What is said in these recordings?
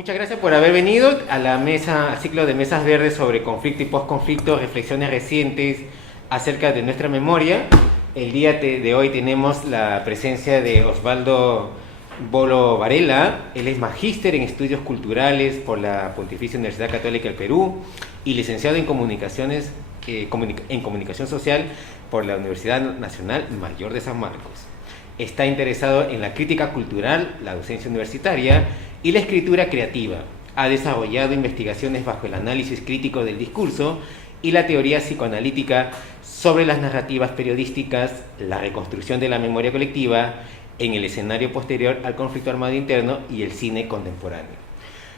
Muchas gracias por haber venido a la mesa, al ciclo de mesas verdes sobre conflicto y posconflicto, reflexiones recientes acerca de nuestra memoria. El día de hoy tenemos la presencia de Osvaldo Bolo Varela. Él es magíster en estudios culturales por la Pontificia Universidad Católica del Perú y licenciado en comunicaciones, en comunicación social por la Universidad Nacional Mayor de San Marcos. Está interesado en la crítica cultural, la docencia universitaria y la escritura creativa. Ha desarrollado investigaciones bajo el análisis crítico del discurso y la teoría psicoanalítica sobre las narrativas periodísticas, la reconstrucción de la memoria colectiva en el escenario posterior al conflicto armado interno y el cine contemporáneo.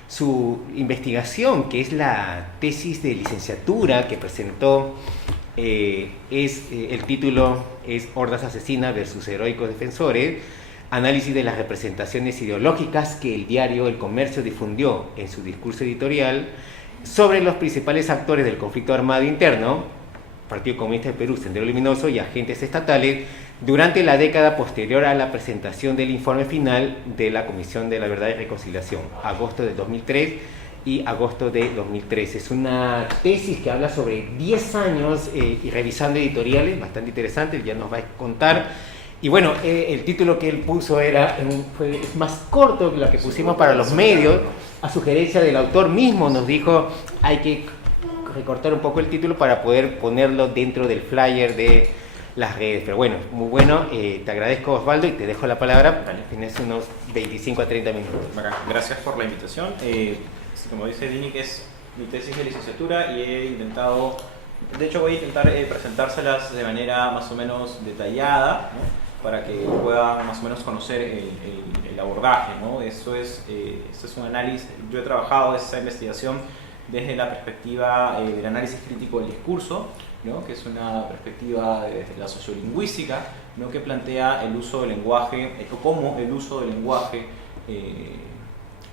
Su investigación, que es la tesis de licenciatura que presentó, el título es Hordas Asesinas versus Heroicos Defensores, análisis de las representaciones ideológicas que el diario El Comercio difundió en su discurso editorial sobre los principales actores del conflicto armado interno, Partido Comunista del Perú, Sendero Luminoso y agentes estatales, durante la década posterior a la presentación del informe final de la Comisión de la Verdad y Reconciliación, agosto de 2003 y agosto de 2013. Es una tesis que habla sobre 10 años y revisando editoriales, bastante interesante, él ya nos va a contar. Y bueno, el título que él puso es más corto que lo que pusimos para los medios. A sugerencia del autor mismo nos dijo, hay que recortar un poco el título para poder ponerlo dentro del flyer de las redes. Pero bueno, muy bueno. Te agradezco, Osvaldo, y te dejo la palabra. Tienes unos 25 a 30 minutos. Gracias por la invitación. Como dice Dini, que es mi tesis de licenciatura y he intentado, de hecho voy a intentar presentárselas de manera más o menos detallada, ¿no? Para que puedan más o menos conocer el abordaje, ¿no? Esto es un análisis. Yo he trabajado esa investigación desde la perspectiva del análisis crítico del discurso, ¿no? Que es una perspectiva de la sociolingüística, ¿no? Que plantea el uso del lenguaje, cómo el uso del lenguaje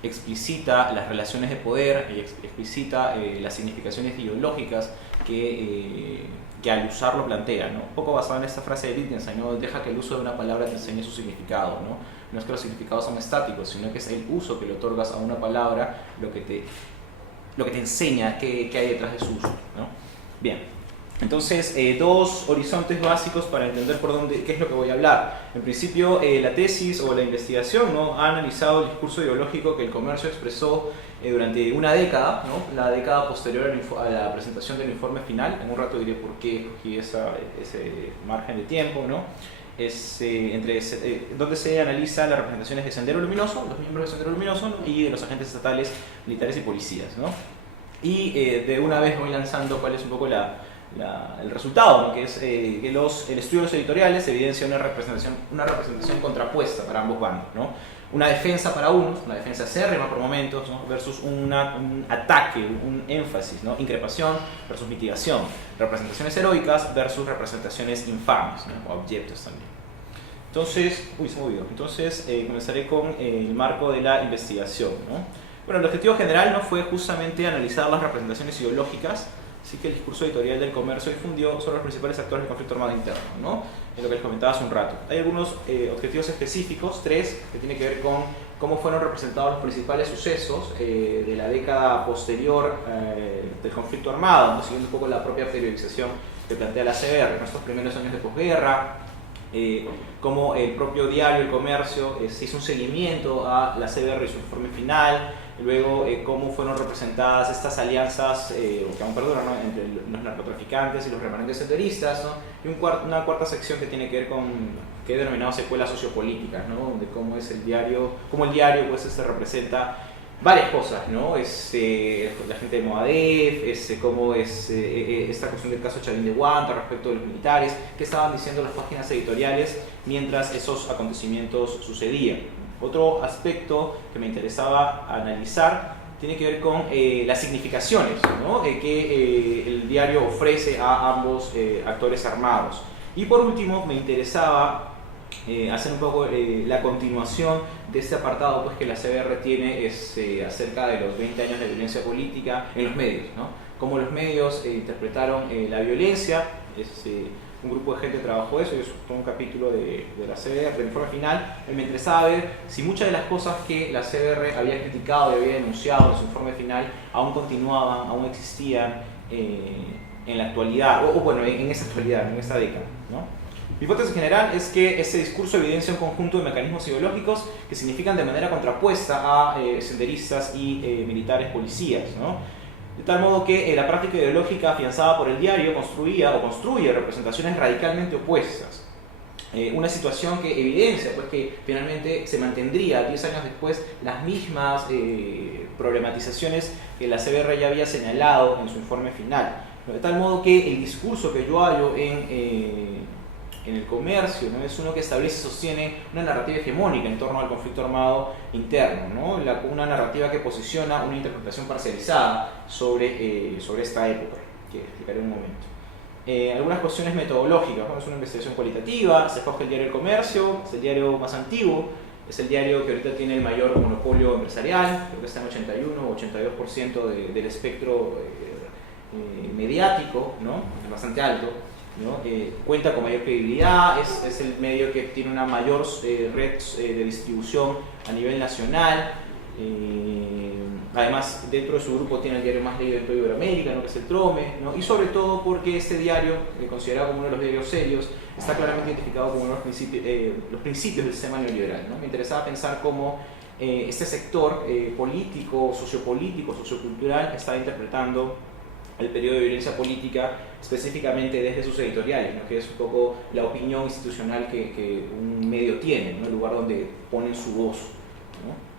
explicita las relaciones de poder y explicita las significaciones ideológicas que al usarlo plantea, ¿no? Un poco basado en esta frase de Wittgenstein, ¿no? Deja que el uso de una palabra te enseñe su significado, ¿no? No es que los significados son estáticos, sino que es el uso que le otorgas a una palabra lo que te enseña qué hay detrás de su uso, ¿no? Bien. Entonces, dos horizontes básicos para entender qué es lo que voy a hablar. En principio, la tesis o la investigación, ¿no? Ha analizado el discurso ideológico que el comercio expresó durante una década, ¿no? La década posterior a la presentación del informe final. En un rato diré por qué escogí ese margen de tiempo, ¿no? Donde se analiza las representaciones de Sendero Luminoso, los miembros de Sendero Luminoso, ¿no? Y de los agentes estatales, militares y policías, ¿no? Y de una vez voy lanzando cuál es un poco el resultado, ¿no? Que es que el estudio de los editoriales evidencia una representación contrapuesta para ambos bandos, ¿no? Una defensa para unos, una defensa acérrima por momentos, ¿no? Versus un ataque, un énfasis, ¿no? Increpación versus mitigación, representaciones heroicas versus representaciones infames, ¿no? O abyectos también. Entonces, comenzaré con el marco de la investigación, ¿no? Bueno, el objetivo general no fue justamente analizar las representaciones ideológicas, así que el discurso editorial del comercio difundió sobre los principales actores del conflicto armado interno, ¿no? Es lo que les comentaba hace un rato. Hay algunos objetivos específicos, 3, que tienen que ver con cómo fueron representados los principales sucesos de la década posterior del conflicto armado, ¿no? Siguiendo un poco la propia periodización que plantea la CBR, en estos primeros años de posguerra, cómo el propio diario El Comercio se hizo un seguimiento a la CBR y su informe final. Luego, cómo fueron representadas estas alianzas, que aún perduran, ¿no? Entre los narcotraficantes y los remanentes senderistas, ¿no? Y una cuarta sección que tiene que ver con, que he denominado secuelas sociopolíticas, ¿no? De cómo es el diario pues se representa varias cosas, ¿no? La gente de Movadef, cómo es esta cuestión del caso Chavín de Huanta respecto de los militares, qué estaban diciendo las páginas editoriales mientras esos acontecimientos sucedían. Otro aspecto que me interesaba analizar tiene que ver con las significaciones, ¿no? Que el diario ofrece a ambos actores armados. Y por último, me interesaba hacer un poco la continuación de este apartado pues, que la CBR tiene acerca de los 20 años de violencia política en los medios, ¿no? Cómo los medios interpretaron la violencia un grupo de gente trabajó eso y eso es todo un capítulo de la CBR, del informe final. Me interesaba ver si muchas de las cosas que la CBR había criticado y había denunciado en su informe final aún continuaban, aún existían en la actualidad, o bueno, en esa actualidad, en esta década, ¿no? Mi hipótesis general es que ese discurso evidencia un conjunto de mecanismos ideológicos que significan de manera contrapuesta a senderistas y militares policías, ¿no? De tal modo que la práctica ideológica afianzada por el diario construía o construye representaciones radicalmente opuestas. Una situación que evidencia pues, que finalmente se mantendría 10 años después las mismas problematizaciones que la CBR ya había señalado en su informe final. De tal modo que el discurso que yo hallo en el comercio, ¿no? Es uno que establece y sostiene una narrativa hegemónica en torno al conflicto armado interno, ¿no? Una narrativa que posiciona una interpretación parcializada sobre esta época, que explicaré en un momento. Algunas cuestiones metodológicas, ¿no? Es una investigación cualitativa, se escoge el diario El Comercio, es el diario más antiguo, es el diario que ahorita tiene el mayor monopolio empresarial, creo que está en 81 o 82% del espectro mediático, ¿no? Es bastante alto, ¿no? Cuenta con mayor credibilidad, es el medio que tiene una mayor red de distribución a nivel nacional. Además, dentro de su grupo tiene el diario más leído de toda Iberoamérica, ¿no? Que es el Trome, ¿no? Y sobre todo porque este diario, considerado como uno de los diarios serios, está claramente identificado como uno de los principios del sistema neoliberal, ¿no? Me interesaba pensar cómo este sector político, sociopolítico, sociocultural está interpretando el periodo de violencia política específicamente desde sus editoriales, ¿no? Que es un poco la opinión institucional que un medio tiene, ¿no? El lugar donde ponen su voz, ¿no?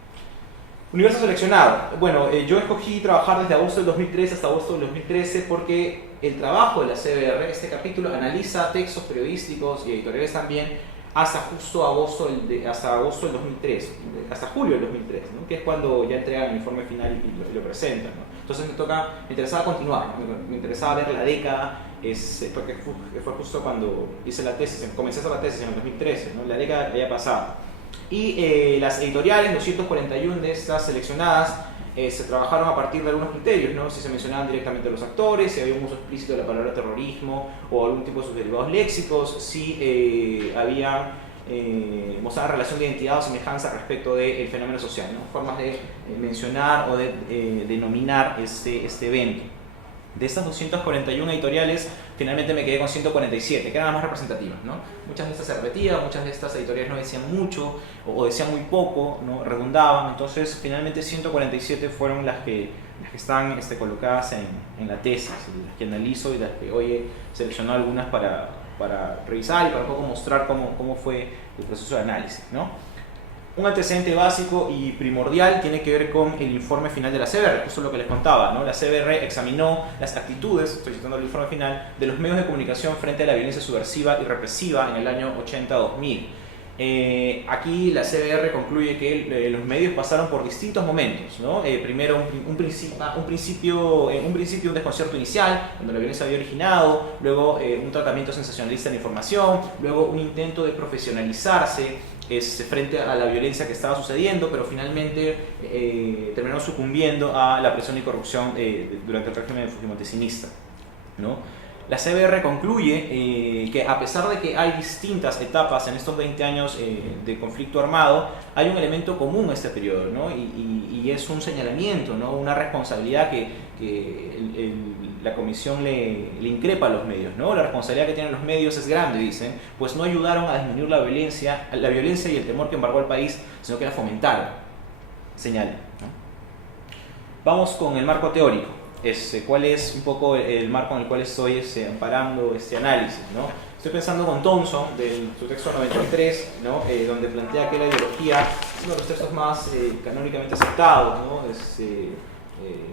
Universo seleccionado. Bueno, yo escogí trabajar desde agosto del 2013 hasta agosto del 2013 porque el trabajo de la CBR, este capítulo, analiza textos periodísticos y editoriales también hasta justo agosto del 2003, hasta julio del 2003, ¿no? Que es cuando ya entregan el informe final y lo presentan, ¿no? Entonces me interesaba continuar, ¿no? Me interesaba ver la década, porque fue justo cuando hice la tesis, comencé a hacer la tesis en el 2013, ¿no? La década había pasado. Y las editoriales, 241 de estas seleccionadas, se trabajaron a partir de algunos criterios, ¿no? Si se mencionaban directamente a los actores, si había un uso explícito de la palabra terrorismo o algún tipo de sus derivados léxicos, si había mostraban relación de identidad o semejanza respecto del fenómeno social, ¿no? Formas de mencionar o de denominar este evento. De estas 241 editoriales, finalmente me quedé con 147, que eran las más representativas, ¿no? Muchas de estas se repetían, muchas de estas editoriales no decían mucho o decían muy poco, ¿no? Redundaban, entonces finalmente 147 fueron las que están colocadas en la tesis, las que analizo y las que hoy he seleccionado algunas para revisar y para un poco mostrar cómo fue el proceso de análisis, ¿no? Un antecedente básico y primordial tiene que ver con el informe final de la CBR, eso es lo que les contaba, ¿no? La CBR examinó las actitudes, estoy citando el informe final, de los medios de comunicación frente a la violencia subversiva y represiva en el año 80-2000. Aquí la CBR concluye que los medios pasaron por distintos momentos, ¿no? Primero un principio un desconcierto inicial, donde la violencia había originado, luego un tratamiento sensacionalista de la información, luego un intento de profesionalizarse frente a la violencia que estaba sucediendo, pero finalmente terminó sucumbiendo a la presión y corrupción durante el régimen fujimotesinista, ¿no? La CBR concluye que a pesar de que hay distintas etapas en estos 20 años de conflicto armado, hay un elemento común a este periodo, ¿no? Y es un señalamiento, ¿no? Una responsabilidad que la comisión le increpa a los medios, ¿no? La responsabilidad que tienen los medios es grande, dicen, pues no ayudaron a disminuir la violencia y el temor que embargó al país, sino que la fomentaron, señala, ¿no? Vamos con el marco teórico. ¿Cuál es un poco el marco en el cual estoy amparando este análisis, ¿no? Estoy pensando con Thompson, de su texto 93, ¿no? Donde plantea que la ideología es uno de los textos más canónicamente aceptados, ¿no?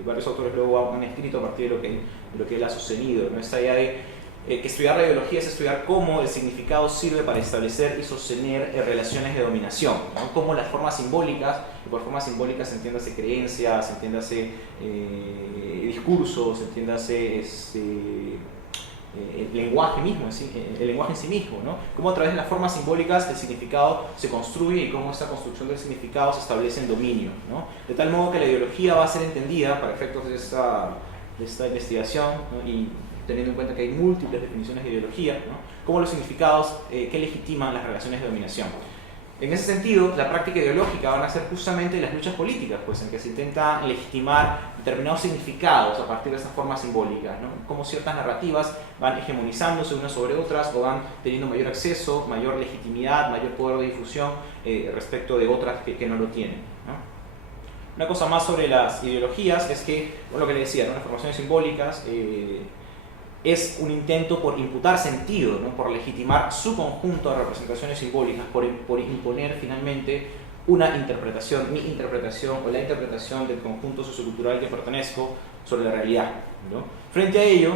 Varios autores luego han escrito a partir de lo que él ha sostenido, ¿no? Esta idea de que estudiar la ideología es estudiar cómo el significado sirve para establecer y sostener relaciones de dominación, ¿no? Cómo las formas simbólicas, y por formas simbólicas entiéndase creencias, entiéndase discursos, entiéndase el lenguaje mismo, el lenguaje en sí mismo, ¿no? Cómo a través de las formas simbólicas el significado se construye y cómo esta construcción del significado se establece en dominio, ¿no? De tal modo que la ideología va a ser entendida para efectos de esta investigación, ¿no? Y teniendo en cuenta que hay múltiples definiciones de ideología, ¿no? Como los significados que legitiman las relaciones de dominación. En ese sentido, la práctica ideológica van a ser justamente las luchas políticas, pues en que se intenta legitimar determinados significados a partir de estas formas simbólicas, ¿no? Como ciertas narrativas van hegemonizándose unas sobre otras o van teniendo mayor acceso, mayor legitimidad, mayor poder de difusión respecto de otras que no lo tienen, ¿no? Una cosa más sobre las ideologías es que, bueno, lo que le decía, ¿no? Las formaciones simbólicas es un intento por imputar sentido, ¿no? Por legitimar su conjunto de representaciones simbólicas, por imponer finalmente una interpretación, mi interpretación o la interpretación del conjunto sociocultural que pertenezco sobre la realidad, ¿no? Frente a ello,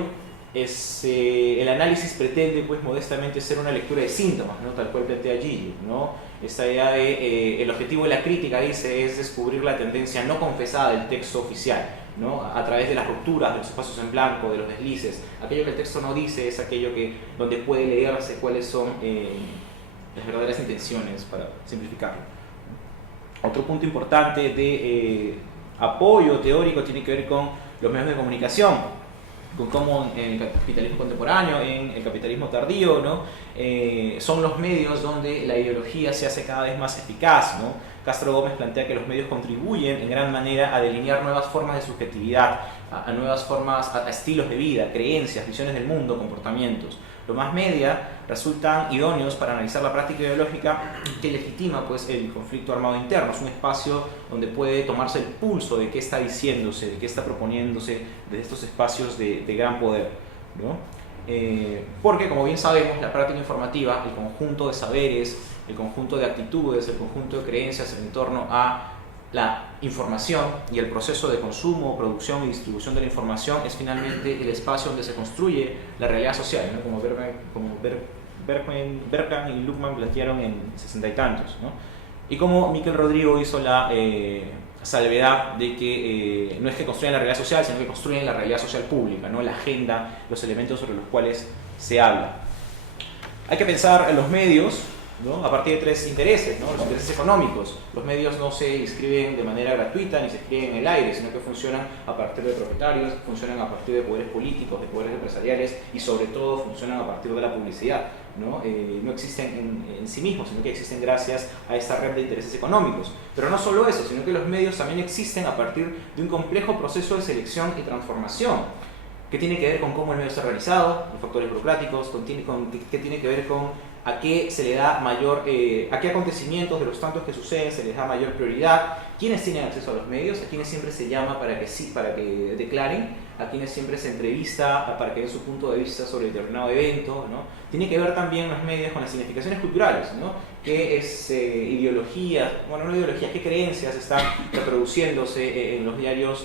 el análisis pretende pues modestamente ser una lectura de síntomas, ¿no? Tal cual plantea Gigi, ¿no? Esta idea de el objetivo de la crítica, dice, es descubrir la tendencia no confesada del texto oficial, ¿no? A través de las rupturas, de los espacios en blanco, de los deslices. Aquello que el texto no dice es aquello donde puede leerse cuáles son las verdaderas intenciones, para simplificarlo. Otro punto importante de apoyo teórico tiene que ver con los medios de comunicación, con cómo en el capitalismo contemporáneo, en el capitalismo tardío, ¿no? Son los medios donde la ideología se hace cada vez más eficaz, ¿no? Castro Gómez plantea que los medios contribuyen en gran manera a delinear nuevas formas de subjetividad, a nuevas formas, a estilos de vida, creencias, visiones del mundo, comportamientos. Los más media resultan idóneos para analizar la práctica ideológica que legitima pues, el conflicto armado interno. Es un espacio donde puede tomarse el pulso de qué está diciéndose, de qué está proponiéndose desde estos espacios de gran poder, ¿no? Porque, como bien sabemos, la práctica informativa, el conjunto de saberes, el conjunto de actitudes, el conjunto de creencias en torno a la información y el proceso de consumo, producción y distribución de la información es finalmente el espacio donde se construye la realidad social, ¿no? Como Bergman y Luckmann plantearon en 60 y tantos, ¿no? Y como Miquel Rodrigo hizo la salvedad de que no es que construyan la realidad social, sino que construyen la realidad social pública, ¿no? La agenda, los elementos sobre los cuales se habla. Hay que pensar en los medios, ¿no? A partir de tres intereses, ¿no? Los intereses económicos. Los medios no se inscriben de manera gratuita ni se escriben en el aire, sino que funcionan a partir de propietarios, funcionan a partir de poderes políticos, de poderes empresariales y sobre todo funcionan a partir de la publicidad, ¿no? No existen en sí mismos, sino que existen gracias a esta red de intereses económicos. Pero no solo eso, sino que los medios también existen a partir de un complejo proceso de selección y transformación que tiene que ver con cómo el medio está realizado, los factores burocráticos, que tiene que ver con a qué se le da mayor, a qué acontecimientos de los tantos que suceden se les da mayor prioridad, quiénes tienen acceso a los medios, a quienes siempre se llama para que declaren, a quienes siempre se entrevista para que den su punto de vista sobre determinado evento, ¿no? Tiene que ver también los medios con las significaciones culturales, ¿no? Qué ideologías, bueno, no ideologías, qué creencias están reproduciéndose en los diarios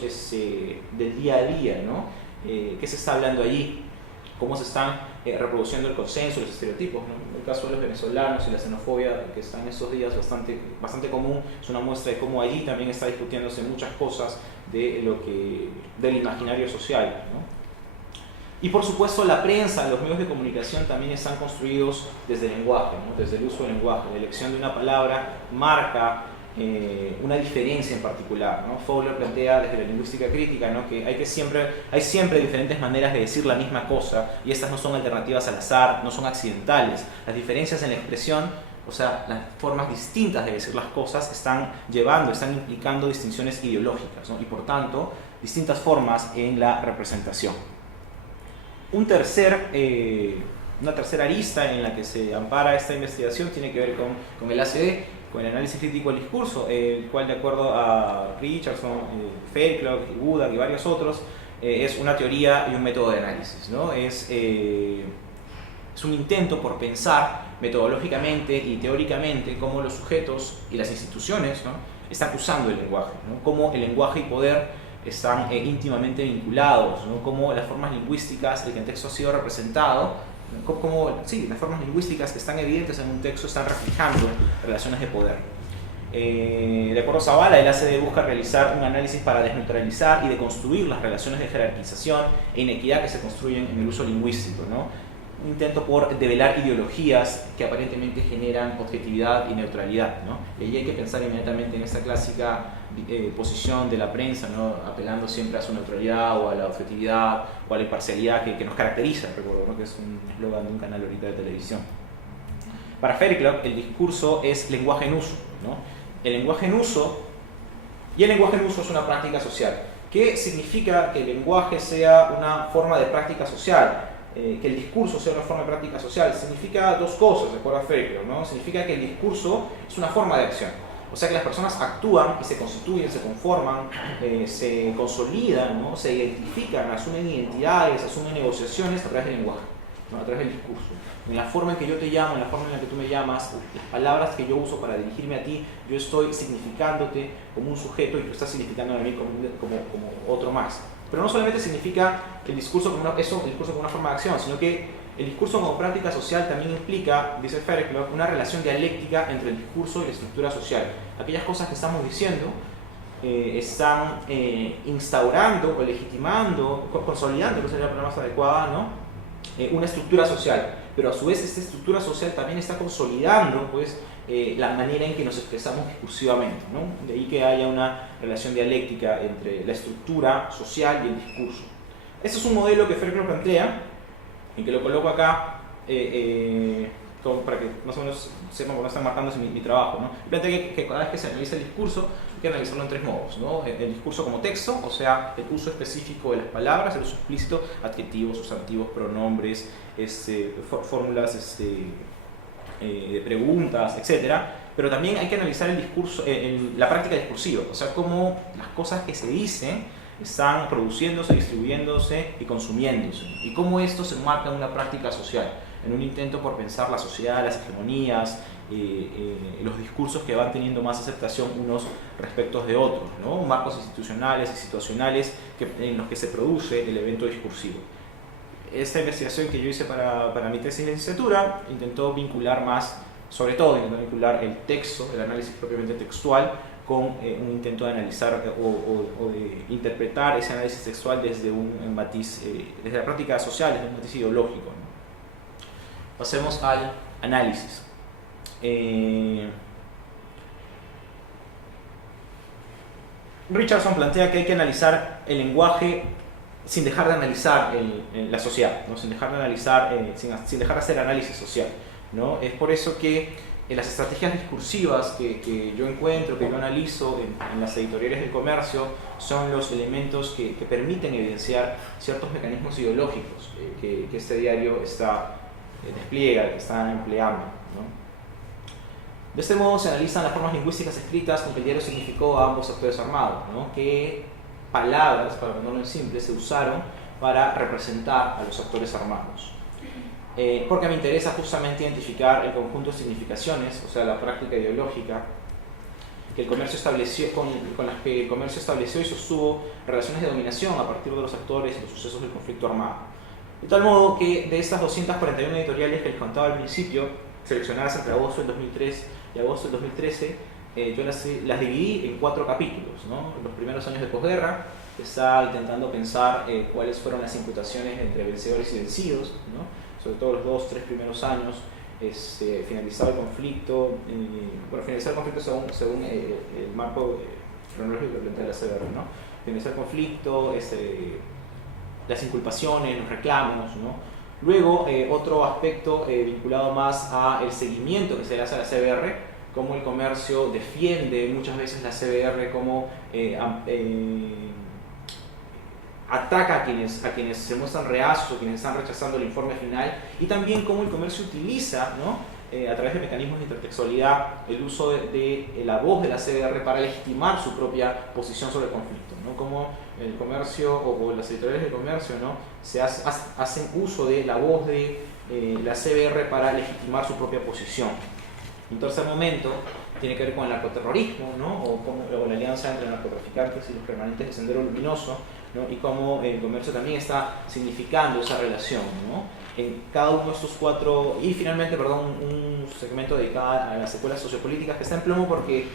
del día a día, ¿no? ¿Qué se está hablando allí? Cómo se están reproduciendo el consenso, los estereotipos, ¿no? El caso de los venezolanos y la xenofobia que está en estos días bastante común, es una muestra de cómo allí también está discutiéndose muchas cosas del imaginario social, ¿no? Y por supuesto la prensa, los medios de comunicación también están construidos desde el lenguaje, ¿no? Desde el uso del lenguaje. La elección de una palabra marca una diferencia en particular, ¿no? Fowler plantea desde la lingüística crítica, ¿no? Que hay siempre diferentes maneras de decir la misma cosa y estas no son alternativas al azar, no son accidentales. Las diferencias en la expresión, o sea, las formas distintas de decir las cosas están implicando distinciones ideológicas, ¿no? Y por tanto, distintas formas en la representación. Una tercera arista en la que se ampara esta investigación tiene que ver con el ACD, con el análisis crítico del discurso, el cual, de acuerdo a Richardson, Fairclough, Woodard y varios otros, es una teoría y un método de análisis, ¿no? Es un intento por pensar metodológicamente y teóricamente cómo los sujetos y las instituciones, ¿no? Están usando el lenguaje, ¿no? Cómo el lenguaje y poder están íntimamente vinculados, ¿no? Cómo las formas lingüísticas de que el texto ha sido representado, las formas lingüísticas que están evidentes en un texto están reflejando relaciones de poder. De acuerdo a Zavala, el ACD busca realizar un análisis para desneutralizar y deconstruir las relaciones de jerarquización e inequidad que se construyen en el uso lingüístico, ¿no? un intento por develar ideologías que aparentemente generan objetividad y neutralidad, ¿no? Y ahí hay que pensar inmediatamente en esta clásica posición de la prensa, ¿no? Apelando siempre a su neutralidad o a la objetividad o a la imparcialidad que nos caracteriza, recuerdo, ¿no? Que es un eslogan de un canal ahorita de televisión. Para Fairclough, el discurso es lenguaje en uso, ¿no? El lenguaje en uso es una práctica social. ¿Qué significa que el lenguaje sea una forma de práctica social? Que el discurso sea una forma de práctica social? Significa dos cosas, de acuerdo a Fairclough, ¿no? Significa que el discurso es una forma de acción. O sea que las personas actúan y se constituyen, se conforman, se consolidan, ¿no? Se identifican, asumen identidades, asumen negociaciones a través del lenguaje, ¿no? A través del discurso. En la forma en que yo te llamo, en la forma en la que tú me llamas, las palabras que yo uso para dirigirme a ti, yo estoy significándote como un sujeto y tú estás significando a mí como otro más. Pero no solamente significa el discurso como una forma de acción, sino que el discurso como práctica social también implica, dice Fairclough, una relación dialéctica entre el discurso y la estructura social. Aquellas cosas que estamos diciendo están instaurando o legitimando, consolidando, que sería la palabra más adecuada, ¿no? Una estructura social, pero a su vez esta estructura social también está consolidando, pues, la manera en que nos expresamos discursivamente, ¿no? De ahí que haya una relación dialéctica entre la estructura social y el discurso. Este es un modelo que Fairclough plantea y que lo coloco acá para que más o menos sepan por qué están marcándose mi trabajo, ¿no? Plantea que cada vez que se analiza el discurso hay que analizarlo en tres modos, ¿no? El discurso como texto, o sea, el uso específico de las palabras, el uso explícito, adjetivos, sustantivos, pronombres, fórmulas de preguntas, etc. Pero también hay que analizar el discurso, la práctica discursiva, o sea, cómo las cosas que se dicen están produciéndose, distribuyéndose y consumiéndose, y cómo esto se enmarca en una práctica social, en un intento por pensar la sociedad, las hegemonías, los discursos que van teniendo más aceptación unos respecto de otros, ¿no? Marcos institucionales y situacionales en los que se produce el evento discursivo. Esta investigación que yo hice para mi tesis de licenciatura intentó vincular más, sobre todo intentó vincular el texto, el análisis propiamente textual, con un intento de analizar o de interpretar ese análisis textual desde un matiz, desde la práctica social, desde un matiz ideológico, ¿no? Pasemos al análisis. Richardson plantea que hay que analizar el lenguaje sin dejar de analizar la sociedad, ¿no? Sin dejar de analizar, sin dejar de hacer análisis social, ¿no? Es por eso que las estrategias discursivas que yo encuentro, que yo analizo en las editoriales del comercio, son los elementos que permiten evidenciar ciertos mecanismos ideológicos que este diario despliega, que está empleando, ¿no? De este modo se analizan las formas lingüísticas escritas con que el diario significó a ambos actores armados, ¿no? Qué palabras, para ponerlo en simple, se usaron para representar a los actores armados. Porque me interesa justamente identificar el conjunto de significaciones, o sea, la práctica ideológica que el comercio estableció, con las que el comercio estableció y sostuvo relaciones de dominación a partir de los actores y los sucesos del conflicto armado. De tal modo que de estas 241 editoriales que les contaba al principio, seleccionadas entre agosto del 2003 y agosto del 2013, yo las dividí en 4 capítulos, ¿no? Los primeros años de posguerra, está intentando pensar cuáles fueron las imputaciones entre vencedores y vencidos, ¿no? Sobre todo los 2-3 primeros años, finalizar el conflicto, según el marco cronológico que plantea la CBR, ¿no? Finalizar el conflicto, las inculpaciones, los reclamos, ¿no? Luego, otro aspecto vinculado más al seguimiento que se le hace a la CBR, cómo el comercio defiende muchas veces la CBR, cómo ataca a quienes se muestran reacios o quienes están rechazando el informe final, y también cómo el comercio utiliza, ¿no? A través de mecanismos de intertextualidad, el uso de la voz de la CBR para legitimar su propia posición sobre el conflicto, ¿no? Cómo el comercio o las editoriales del comercio, ¿no? hacen uso de la voz de la CBR para legitimar su propia posición. Un tercer momento tiene que ver con el narcoterrorismo, ¿no? o la alianza entre narcotraficantes y los permanentes de Sendero Luminoso, ¿no? Y cómo el comercio también está significando esa relación, ¿no? En cada uno de estos 4, y finalmente, un segmento dedicado a las secuelas sociopolíticas que está en plomo porque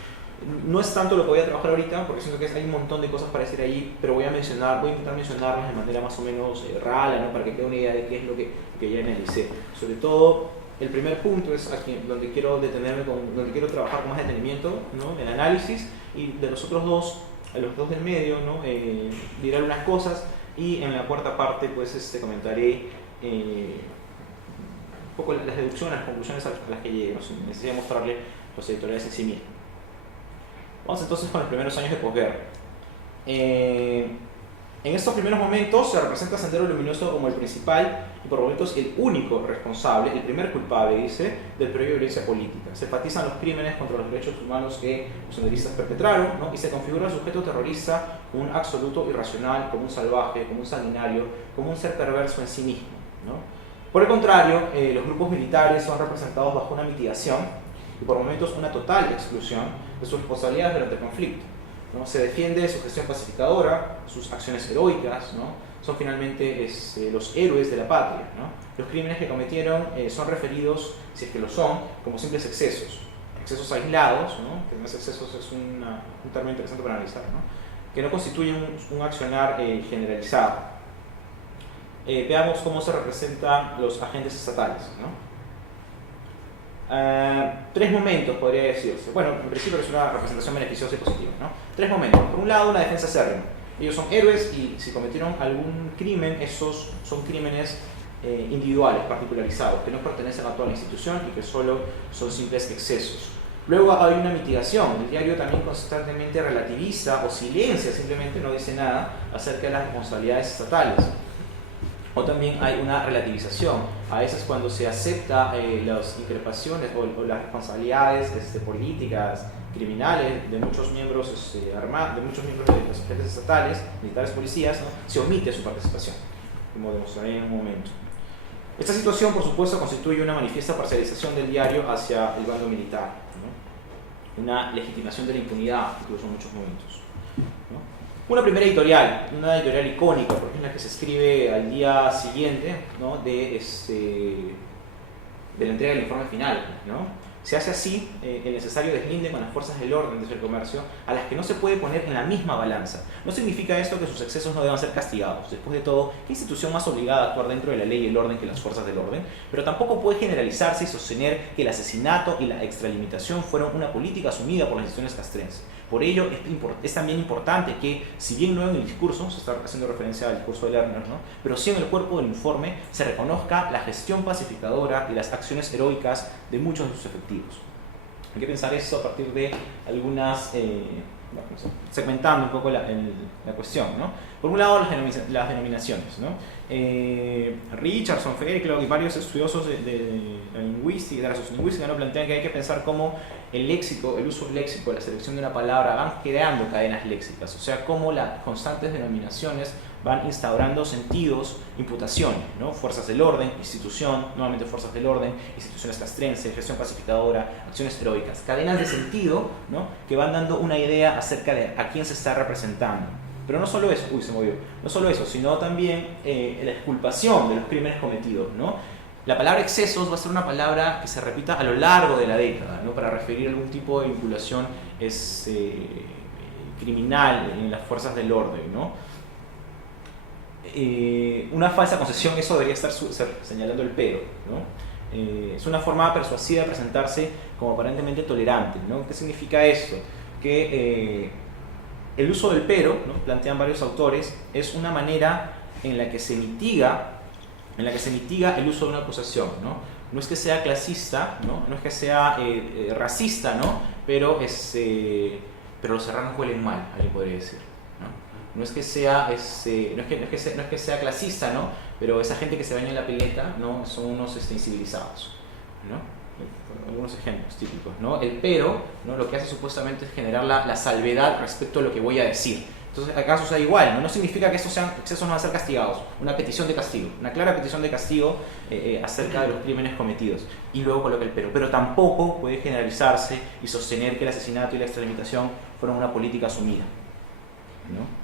No es tanto lo que voy a trabajar ahorita, porque siento que hay un montón de cosas para decir ahí, pero voy a intentar mencionarlas de manera más o menos rala, ¿no? Para que quede una idea de qué es lo que ya analicé. Sobre todo, el primer punto es aquí donde quiero detenerme, donde quiero trabajar con más detenimiento, ¿no? El análisis, y de los otros dos, los dos del medio, ¿no? Diré algunas cosas, y en la cuarta parte pues comentaré un poco las deducciones, las conclusiones a las que llegué. Necesito mostrarle los editoriales en sí mismos. Vamos entonces con los primeros años de posguerra. En estos primeros momentos se representa a Sendero Luminoso como el principal y por momentos el único responsable, el primer culpable, dice, del periodo de violencia política. Se enfatizan los crímenes contra los derechos humanos que los senderistas perpetraron, ¿no? Y se configura el sujeto terrorista como un absoluto irracional, como un salvaje, como un sanguinario, como un ser perverso en sí mismo, ¿no? Por el contrario, los grupos militares son representados bajo una mitigación y por momentos una total exclusión de sus responsabilidades durante el conflicto, ¿no? Se defiende su gestión pacificadora, sus acciones heroicas, ¿no? Son finalmente los héroes de la patria, ¿no? Los crímenes que cometieron son referidos, si es que lo son, como simples excesos aislados, ¿no? Que además excesos es un término interesante para analizar, ¿no? Que no constituyen un accionar generalizado. Veamos cómo se representan los agentes estatales, ¿no? Tres momentos podría decirse. Bueno, en principio es una representación beneficiosa y positiva, ¿no? Tres momentos. Por un lado, una defensa acérrima. Ellos son héroes y si cometieron algún crimen, esos son crímenes individuales, particularizados, que no pertenecen a toda la institución y que solo son simples excesos. Luego hay una mitigación. El diario también constantemente relativiza o silencia, simplemente no dice nada acerca de las responsabilidades estatales. O también hay una relativización. A veces cuando se acepta las increpaciones o las responsabilidades políticas, criminales de muchos miembros armados, de muchos miembros de los agentes estatales, militares, policías, ¿no? Se omite su participación, como demostraré en un momento. Esta situación, por supuesto, constituye una manifiesta parcialización del diario hacia el bando militar, ¿no? Una legitimación de la impunidad, incluso en muchos momentos, ¿no? Una primera editorial, una editorial icónica, porque es la que se escribe al día siguiente, ¿no? de la entrega del informe final, ¿no? Se hace así el necesario deslinde con las fuerzas del orden desde el comercio, a las que no se puede poner en la misma balanza. No significa esto que sus excesos no deban ser castigados. Después de todo, ¿qué institución más obligada a actuar dentro de la ley y el orden que las fuerzas del orden? Pero tampoco puede generalizarse y sostener que el asesinato y la extralimitación fueron una política asumida por las instituciones castrenses. Por ello, es también importante que, si bien no en el discurso, se está haciendo referencia al discurso de Lerner, ¿no? Pero sí en el cuerpo del informe, se reconozca la gestión pacificadora y las acciones heroicas de muchos de sus efectivos. Hay que pensar eso a partir de algunas, segmentando un poco la cuestión, ¿no? Por un lado, las denominaciones, ¿no? Richardson, Fairclough y varios estudiosos de la lingüística, de la sociolingüística, ¿no? Plantean que hay que pensar cómo el léxico, el uso del léxico, la selección de una palabra van creando cadenas léxicas, o sea, cómo las constantes denominaciones van instaurando sentidos, imputaciones, ¿no? Fuerzas del orden, institución, nuevamente fuerzas del orden, instituciones castrenses, gestión pacificadora, acciones heroicas, cadenas de sentido, ¿no? Que van dando una idea acerca de a quién se está representando. Pero no solo eso, se movió, no solo eso, sino también la exculpación de los crímenes cometidos, ¿no? La palabra excesos va a ser una palabra que se repita a lo largo de la década, ¿no? Para referir a algún tipo de vinculación criminal en las fuerzas del orden, ¿no? Una falsa concesión, eso debería estar señalando el pero, ¿no? Es una forma persuasiva de presentarse como aparentemente tolerante, ¿no? ¿Qué significa esto? Que el uso del pero, ¿no? Plantean varios autores, es una manera en la que se mitiga el uso de una acusación, ¿no? No es que sea clasista, ¿no? No es que sea racista, ¿no? Pero los serranos huelen mal, alguien podría decir, ¿no? No es que sea, no es que sea clasista, ¿no? Pero esa gente que se baña en la pileta, ¿no? Son unos incivilizados, ¿no? Algunos ejemplos típicos, ¿no? El pero, ¿no? Lo que hace supuestamente es generar la salvedad respecto a lo que voy a decir. Entonces, acá sucede igual, ¿no? No significa que esos excesos no van a ser castigados. Una petición de castigo, una clara petición de castigo acerca de los crímenes cometidos. Y luego coloca el pero. Pero tampoco puede generalizarse y sostener que el asesinato y la extralimitación fueron una política asumida, ¿no?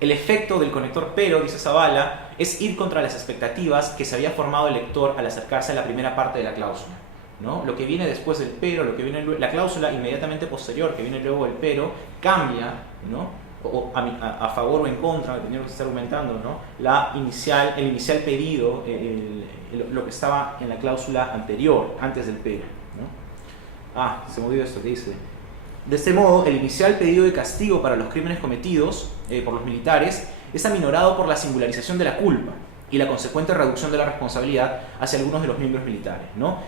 El efecto del conector pero, dice Zavala, es ir contra las expectativas que se había formado el lector al acercarse a la primera parte de la cláusula, ¿no? Lo que viene después del pero, lo que viene la cláusula inmediatamente posterior, que viene luego del pero, cambia, ¿no? O a favor o en contra, dependiendo de lo que se está argumentando, ¿no? El inicial pedido, lo que estaba en la cláusula anterior, antes del pero, ¿no? Se me olvidó esto que dice. De este modo, el inicial pedido de castigo para los crímenes cometidos por los militares es aminorado por la singularización de la culpa y la consecuente reducción de la responsabilidad hacia algunos de los miembros militares, ¿no?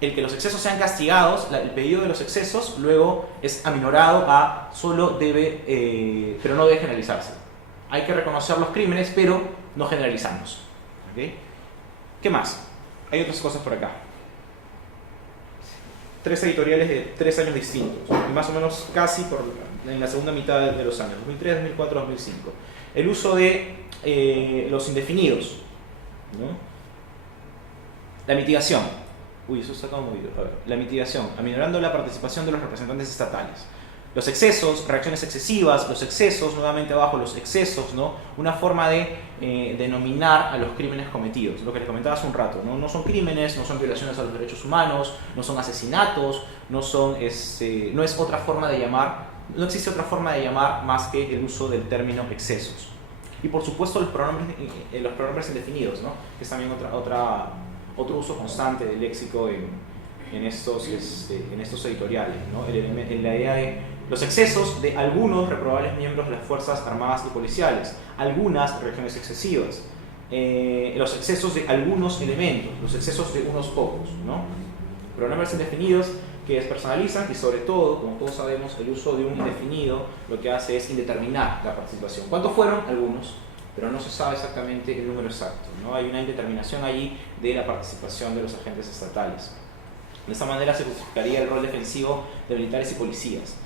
El que los excesos sean castigados, el pedido de los excesos luego es aminorado a solo debe, pero no debe generalizarse. Hay que reconocer los crímenes, pero no generalizarlos. ¿Okay? ¿Qué más? Hay otras cosas por acá. 3 editoriales de 3 años distintos, más o menos casi en la segunda mitad de los años, 2003, 2004, 2005. El uso de los indefinidos, ¿no? La mitigación. Uy, eso está como movido. A ver. La mitigación, aminorando la participación de los representantes estatales. Los excesos, reacciones excesivas, los excesos, nuevamente abajo, los excesos, ¿no? Una forma de denominar a los crímenes cometidos. Lo que les comentaba hace un rato, ¿no? No son crímenes, no son violaciones a los derechos humanos, no son asesinatos, no es otra forma de llamar, no existe otra forma de llamar más que el uso del término excesos. Y por supuesto los pronombres indefinidos, ¿no? Que es también otro uso constante del léxico en estos editoriales, ¿no? En la idea de los excesos de algunos reprobables miembros de las Fuerzas Armadas y Policiales, algunas reacciones excesivas, los excesos de algunos elementos, los excesos de unos pocos, ¿no? Pronombres indefinidos que despersonalizan y sobre todo, como todos sabemos, el uso de un indefinido lo que hace es indeterminar la participación. ¿Cuántos fueron? Algunos, pero no se sabe exactamente el número exacto, ¿no? Hay una indeterminación allí de la participación de los agentes estatales. De esta manera se justificaría el rol defensivo de militares y policías,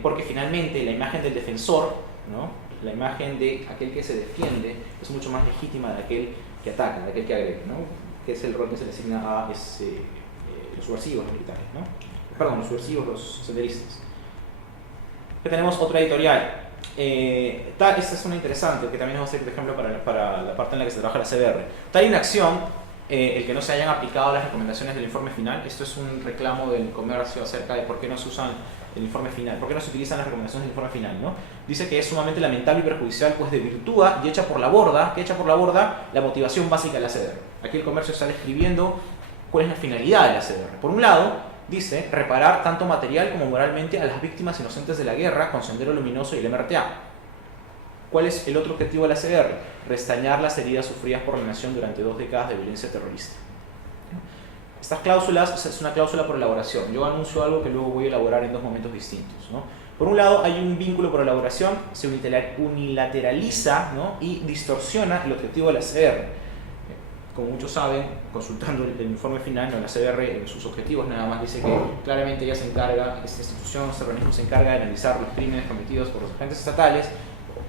porque finalmente la imagen del defensor, ¿no? La imagen de aquel que se defiende es mucho más legítima de aquel que ataca, de aquel que agrede, ¿no? Que es el rol que se le asigna a los subversivos militares, ¿no? Perdón, los subversivos, los senderistas. Aquí tenemos otra editorial. Esta es una interesante, que también vamos a hacer de ejemplo para la parte en la que se trabaja la CBR. Tal inacción, el que no se hayan aplicado las recomendaciones del informe final. Esto es un reclamo del comercio acerca de por qué no se usan el informe final, por qué no se utilizan las recomendaciones del informe final, ¿no? Dice que es sumamente lamentable y perjudicial, pues desvirtúa y echa por la borda la motivación básica de la CBR. Aquí el comercio está escribiendo cuál es la finalidad de la CBR. Por un lado, dice reparar tanto material como moralmente a las víctimas inocentes de la guerra con Sendero Luminoso y el MRTA. ¿Cuál es el otro objetivo de la CBR? Restañar las heridas sufridas por la nación durante 2 décadas de violencia terrorista. Estas cláusulas, es una cláusula por elaboración. Yo anuncio algo que luego voy a elaborar en 2 momentos distintos, ¿no? Por un lado hay un vínculo por elaboración, se unilateraliza, ¿no? Y distorsiona el objetivo de la CBR. Como muchos saben, consultando el informe final, ¿no? La CBR en sus objetivos nada más dice que claramente ella se encarga, esta institución, este organismo se encarga de analizar los crímenes cometidos por los agentes estatales,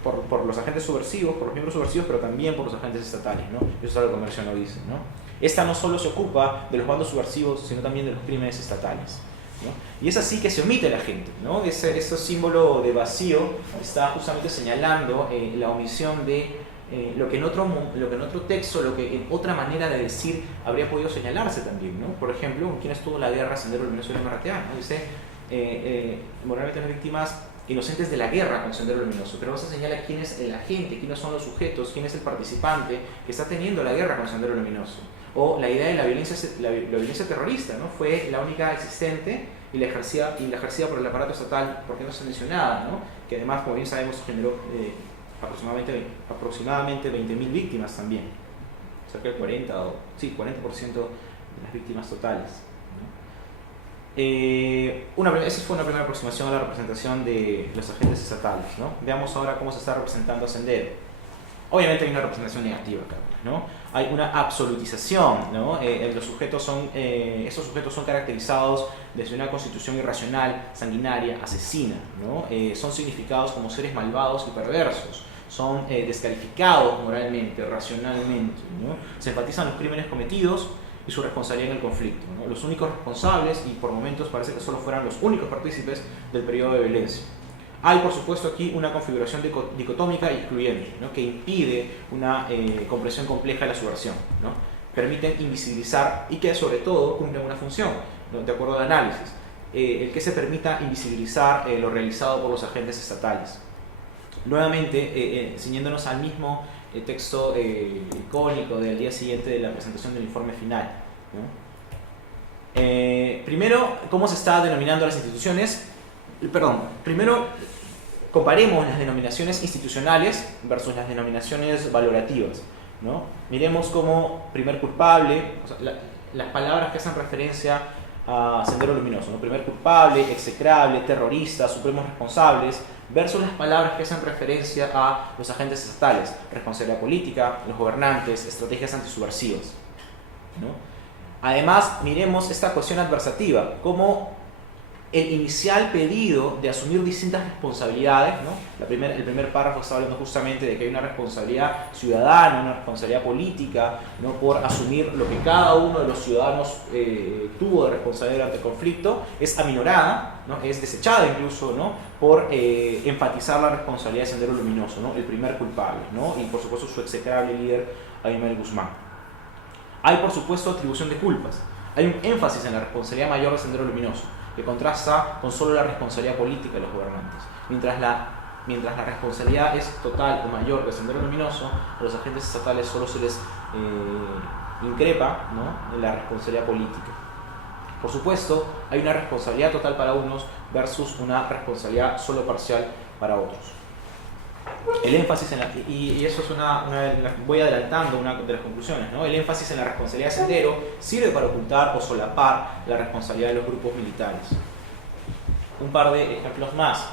por los agentes subversivos, por los miembros subversivos, pero también por los agentes estatales, ¿no? Eso es algo que el comercio no dice, ¿no? Esta no solo se ocupa de los bandos subversivos, sino también de los crímenes estatales, ¿no? Y es así que se omite el agente, ¿no? Ese símbolo de vacío está justamente señalando la omisión de lo que en otro texto, lo que en otra manera de decir habría podido señalarse también, ¿no? Por ejemplo, ¿quién estuvo la guerra? Sendero Luminoso y el MRTA, ¿no? Dice, moralmente las víctimas inocentes de la guerra con Sendero Luminoso, pero se señala quién es el agente, quiénes son los sujetos, quién es el participante que está teniendo la guerra con Sendero Luminoso. O la idea de la violencia terrorista, ¿no? Fue la única existente y la ejercida por el aparato estatal, porque no se mencionaba, ¿no? Que además, como bien sabemos, generó aproximadamente 20.000 víctimas también, cerca del 40% de las víctimas totales, ¿no? Esa fue una primera aproximación a la representación de los agentes estatales, ¿no? Veamos ahora cómo se está representando a Sendero. Obviamente hay una representación negativa acá, ¿no? Hay una absolutización, ¿no? Estos sujetos son caracterizados desde una constitución irracional, sanguinaria, asesina, ¿no? Son significados como seres malvados y perversos, son descalificados moralmente, racionalmente, ¿no? Se enfatizan los crímenes cometidos y su responsabilidad en el conflicto, ¿no? Los únicos responsables, y por momentos parece que solo fueran los únicos partícipes del periodo de violencia. Hay, por supuesto, aquí una configuración dicotómica y excluyente, ¿no? Que impide una comprensión compleja de la subversión, ¿no? permiten invisibilizar y que sobre todo cumplen una función, ¿no? De acuerdo al análisis. El que se permita invisibilizar lo realizado por los agentes estatales. Nuevamente, ciñéndonos al mismo texto icónico del día siguiente de la presentación del informe final, ¿no? Primero, ¿cómo se está denominando las instituciones? Primero comparemos las denominaciones institucionales versus las denominaciones valorativas, ¿no? Miremos como primer culpable, o sea, las palabras que hacen referencia a Sendero Luminoso, ¿no? Primer culpable, execrable, terrorista, supremos responsables, versus las palabras que hacen referencia a los agentes estatales, responsabilidad política, los gobernantes, estrategias antisubversivas, ¿no? Además, miremos esta cuestión adversativa, como el inicial pedido de asumir distintas responsabilidades, ¿no? El primer párrafo está hablando justamente de que hay una responsabilidad ciudadana, una responsabilidad política, ¿no? Por asumir lo que cada uno de los ciudadanos tuvo de responsabilidad durante el conflicto, es aminorada, ¿no? Es desechada incluso, ¿no? Por enfatizar la responsabilidad de Sendero Luminoso, ¿no? El primer culpable, ¿no? Y por supuesto su execrable líder, Abimael Guzmán. Hay por supuesto atribución de culpas, hay un énfasis en la responsabilidad mayor de Sendero Luminoso, que contrasta con solo la responsabilidad política de los gobernantes. Mientras la responsabilidad es total o mayor de Sendero Luminoso, a los agentes estatales solo se les increpa, ¿no? En la responsabilidad política. Por supuesto, hay una responsabilidad total para unos versus una responsabilidad solo parcial para otros. El énfasis y eso es voy adelantando una de las conclusiones, ¿no? El énfasis en la responsabilidad de Sendero sirve para ocultar o solapar la responsabilidad de los grupos militares. Un par de ejemplos más.